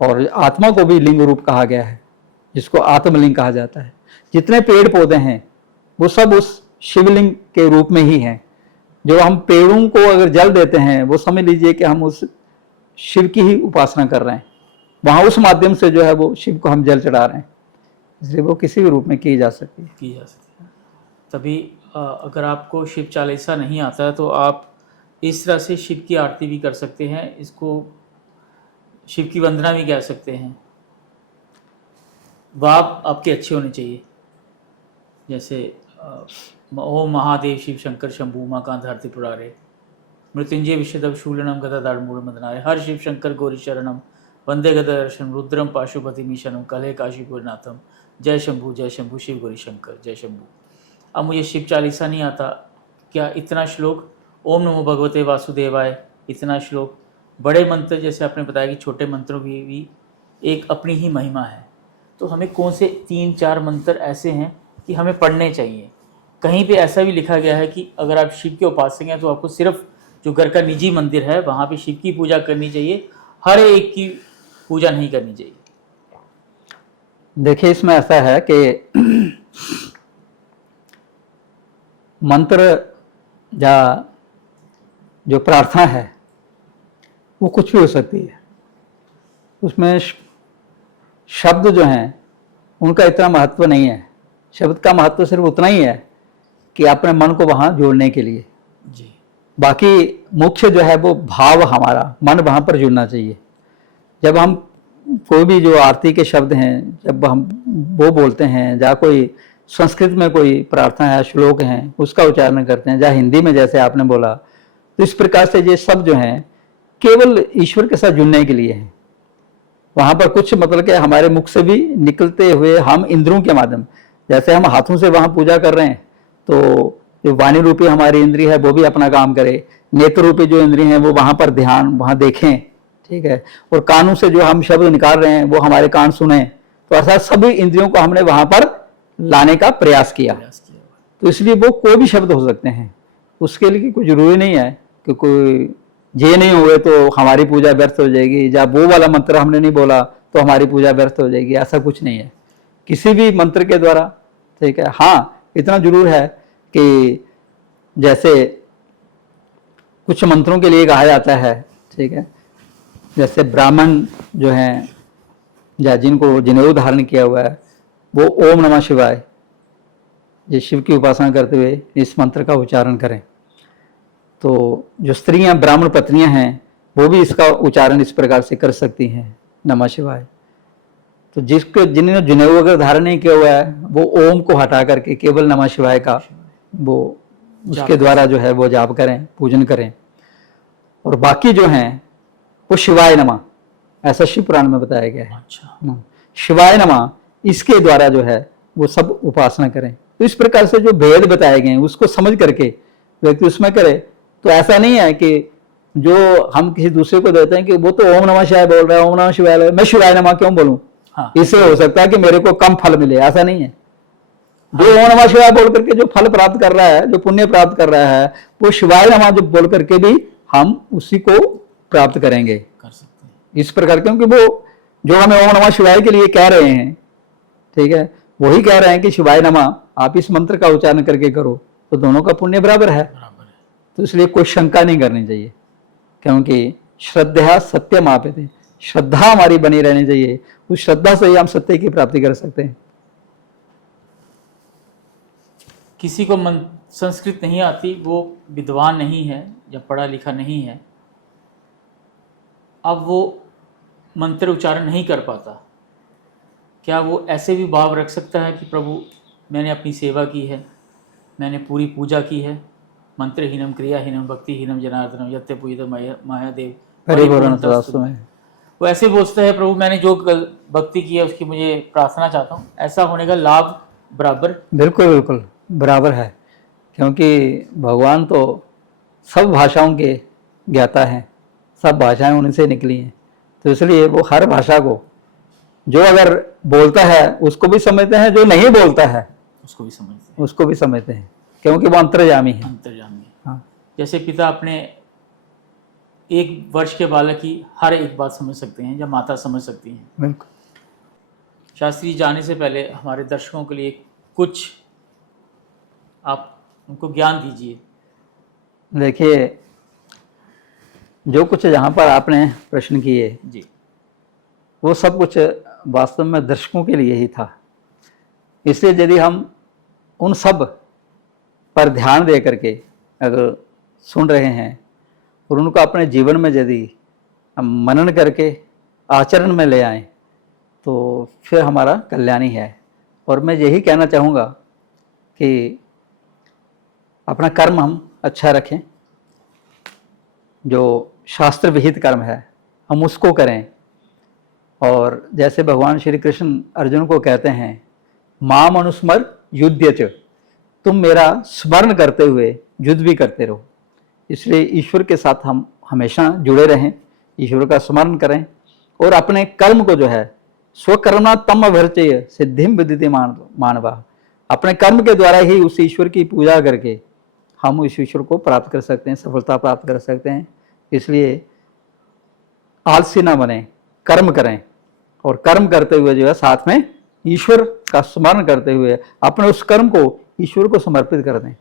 और आत्मा को भी लिंग रूप कहा गया है, जिसको आत्मलिंग कहा जाता है। जितने पेड़ पौधे हैं वो सब उस शिवलिंग के रूप में ही हैं। जो हम पेड़ों को अगर जल देते हैं वो समझ लीजिए कि हम उस शिव की ही उपासना कर रहे हैं, वहां उस माध्यम से जो है वो शिव को हम जल चढ़ा रहे हैं। इसलिए वो किसी भी रूप में की जा सकती है। तभी अगर आपको शिव चालीसा नहीं आता है तो आप इस तरह से शिव की आरती भी कर सकते हैं, इसको शिव की वंदना भी कह सकते हैं। वाप आपके अच्छे होने चाहिए, जैसे ओम महादेव शिव शंकर शंभु उमाकांत हरति पुरारे मृत्युंजय विशदव शूलनम गदाधार मूल मदनाय हर शिव शंकर गौरी शरणम वंदे गदादर्शन रुद्रम पाशुपति मीशनम कले काशीपुरनाथम जय शंभु शिव गौरी शंकर जय शंभु। अब मुझे शिव चालीसा नहीं आता, क्या इतना श्लोक ओम नमो भगवते वासुदेवाय, इतना श्लोक, बड़े मंत्र जैसे आपने बताया कि छोटे मंत्रों की भी एक अपनी ही महिमा है, तो हमें कौन से 3-4 मंत्र ऐसे हैं कि हमें पढ़ने चाहिए? कहीं पे ऐसा भी लिखा गया है कि अगर आप शिव के उपासक हैं तो आपको सिर्फ जो घर का निजी मंदिर है वहाँ पे शिव की पूजा करनी चाहिए, हर एक की पूजा नहीं करनी चाहिए। देखिए, इसमें ऐसा है कि मंत्र या जो प्रार्थना है वो कुछ भी हो सकती है। उसमें शब्द जो हैं उनका इतना महत्व नहीं है। शब्द का महत्व सिर्फ उतना ही है कि अपने मन को वहाँ जोड़ने के लिए जी। बाकी मुख्य जो है वो भाव, हमारा मन वहाँ पर जुड़ना चाहिए। जब हम कोई भी जो आरती के शब्द हैं जब हम वो बोलते हैं, या कोई संस्कृत में कोई प्रार्थना है, श्लोक हैं, उसका उच्चारण करते हैं, या हिंदी में जैसे आपने बोला, तो इस प्रकार से ये सब जो हैं केवल ईश्वर के साथ जुड़ने के लिए हैं। वहाँ पर कुछ मतलब कि हमारे मुख से भी निकलते हुए हम इंद्रियों के माध्यम, जैसे हम हाथों से वहाँ पूजा कर रहे हैं तो जो वाणी रूपी हमारी इंद्रिय है वो भी अपना काम करे, नेत्र रूपी जो इंद्रिय हैं वो वहाँ पर ध्यान वहाँ देखें, ठीक है, और कानों से जो हम शब्द निकाल रहे हैं वो हमारे कान सुने, तो अर्थात सभी इंद्रियों को हमने वहाँ पर लाने का प्रयास किया। तो इसलिए वो कोई भी शब्द हो सकते हैं, उसके लिए कोई जरूरी नहीं है कि कोई ये नहीं हुए तो हमारी पूजा व्यर्थ हो जाएगी, या वो वाला मंत्र हमने नहीं बोला तो हमारी पूजा व्यर्थ हो जाएगी, ऐसा कुछ नहीं है किसी भी मंत्र के द्वारा, ठीक है। हाँ, इतना जरूर है कि जैसे कुछ मंत्रों के लिए कहा जाता है, ठीक है, जैसे ब्राह्मण जो हैं या जिनको जनेऊ धारण किया हुआ है वो ओम नमः शिवाय, ये शिव की उपासना करते हुए इस मंत्र का उच्चारण करें। तो जो स्त्रियां ब्राह्मण पत्नियां हैं वो भी इसका उच्चारण इस प्रकार से कर सकती हैं, नमः शिवाय। तो जिन्होंने जनेऊ अगर धारण नहीं किया हुआ है वो ओम को हटा करके केवल नमः शिवाय का वो उसके द्वारा जो है वो जाप करें, पूजन करें। और बाकी जो हैं वो शिवाय नमः, ऐसा शिव पुराण में बताया गया है। अच्छा। शिवाय नमः इसके द्वारा जो है वो सब उपासना करें। तो इस प्रकार से जो भेद बताए गए हैं उसको समझ करके व्यक्ति उसमें करे। तो ऐसा नहीं है कि जो हम किसी दूसरे को देते हैं कि वो तो ओम नमः शिवाय बोल रहा है, ओम नमः शिवाय, मैं शिवाय नमः क्यों बोलूं, हाँ, इससे हो सकता है कि मेरे को कम फल मिले, ऐसा नहीं है। जो ओम नमः शिवाय बोल करके जो फल प्राप्त कर रहा है, जो पुण्य प्राप्त कर रहा है, वो शिवाय नमः जो बोल करके भी हम उसी को प्राप्त करेंगे कर सकते हैं। इस प्रकार। क्योंकि वो जो हमें ओम नमः शिवाय के लिए कह रहे हैं, ठीक है, वही कह रहे हैं कि शिवाय नमः आप इस मंत्र का उच्चारण करके करो, तो दोनों का पुण्य बराबर है। तो इसलिए कोई शंका नहीं करनी चाहिए, क्योंकि श्रद्धा सत्यम आप्यते, श्रद्धा हमारी बनी रहनी चाहिए। उस श्रद्धा से ही हम सत्य की प्राप्ति कर सकते हैं। किसी को संस्कृत नहीं आती, वो विद्वान नहीं है या पढ़ा लिखा नहीं है, अब वो मंत्र उच्चारण नहीं कर पाता, क्या वो ऐसे भी भाव रख सकता है कि प्रभु मैंने अपनी सेवा की है, मैंने पूरी पूजा की है, मंत्रहीनम क्रियाहीनम भक्तिहीनम जनार्दनम यत्ते पूजित महादेव परिपूर्णतस्तु में वो ऐसे बोलता है, प्रभु मैंने जो भक्ति की है उसकी मुझे प्रार्थना चाहता हूँ, ऐसा होने का लाभ बराबर? बिल्कुल बिल्कुल बराबर है, क्योंकि भगवान तो सब भाषाओं के ज्ञाता हैं, सब भाषाएं उन्हीं से निकली हैं। तो इसलिए वो हर भाषा को जो अगर बोलता है उसको भी समझते हैं, जो नहीं बोलता है उसको भी समझते हैं, क्योंकि वो अंतर्यामी है। हाँ। जैसे पिता अपने 1 वर्ष के बालक की हर एक बात समझ सकते हैं या माता समझ सकती हैं। बिल्कुल। शास्त्री जाने से पहले हमारे दर्शकों के लिए कुछ आप उनको ज्ञान दीजिए। देखिए, जो कुछ यहाँ पर आपने प्रश्न किए जी, वो सब कुछ वास्तव में दर्शकों के लिए ही था। इसलिए यदि हम उन सब पर ध्यान दे करके अगर सुन रहे हैं और उनको अपने जीवन में यदि हम मनन करके आचरण में ले आएं, तो फिर हमारा कल्याण ही है। और मैं यही कहना चाहूँगा कि अपना कर्म हम अच्छा रखें, जो शास्त्र विहित कर्म है हम उसको करें। और जैसे भगवान श्री कृष्ण अर्जुन को कहते हैं, माम अनुस्मर युध्य च, तुम मेरा स्मरण करते हुए युद्ध भी करते रहो। इसलिए ईश्वर के साथ हम हमेशा जुड़े रहें, ईश्वर का स्मरण करें और अपने कर्म को जो है स्वकर्मणा तम अभर्चय सिद्धिम विदिते मानवा, अपने कर्म के द्वारा ही उस ईश्वर की पूजा करके हम उस ईश्वर को प्राप्त कर सकते हैं, सफलता प्राप्त कर सकते हैं। इसलिए आलसी ना बने, कर्म करें और कर्म करते हुए जो है साथ में ईश्वर का स्मरण करते हुए अपने उस कर्म को ईश्वर को समर्पित कर दें।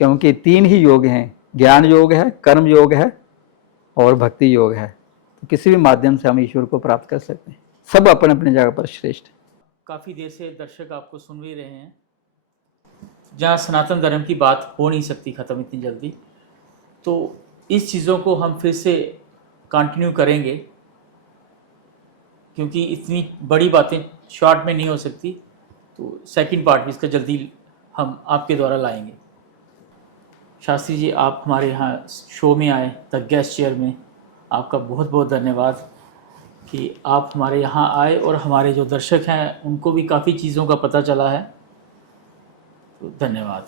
क्योंकि 3 ही योग हैं, ज्ञान योग है, कर्म योग है और भक्ति योग है। तो किसी भी माध्यम से हम ईश्वर को प्राप्त कर सकते हैं, सब अपने अपने जगह पर श्रेष्ठ। काफ़ी देर से दर्शक आपको सुन भी रहे हैं, जहाँ सनातन धर्म की बात हो नहीं सकती ख़त्म इतनी जल्दी, तो इस चीज़ों को हम फिर से कंटिन्यू करेंगे, क्योंकि इतनी बड़ी बातें शॉर्ट में नहीं हो सकती। तो सेकंड पार्ट भी इसका जल्दी हम आपके द्वारा लाएंगे। शास्त्री जी, आप हमारे यहाँ शो में आए द गेस्ट चेयर में, आपका बहुत बहुत धन्यवाद कि आप हमारे यहाँ आए और हमारे जो दर्शक हैं उनको भी काफ़ी चीज़ों का पता चला है। तो धन्यवाद।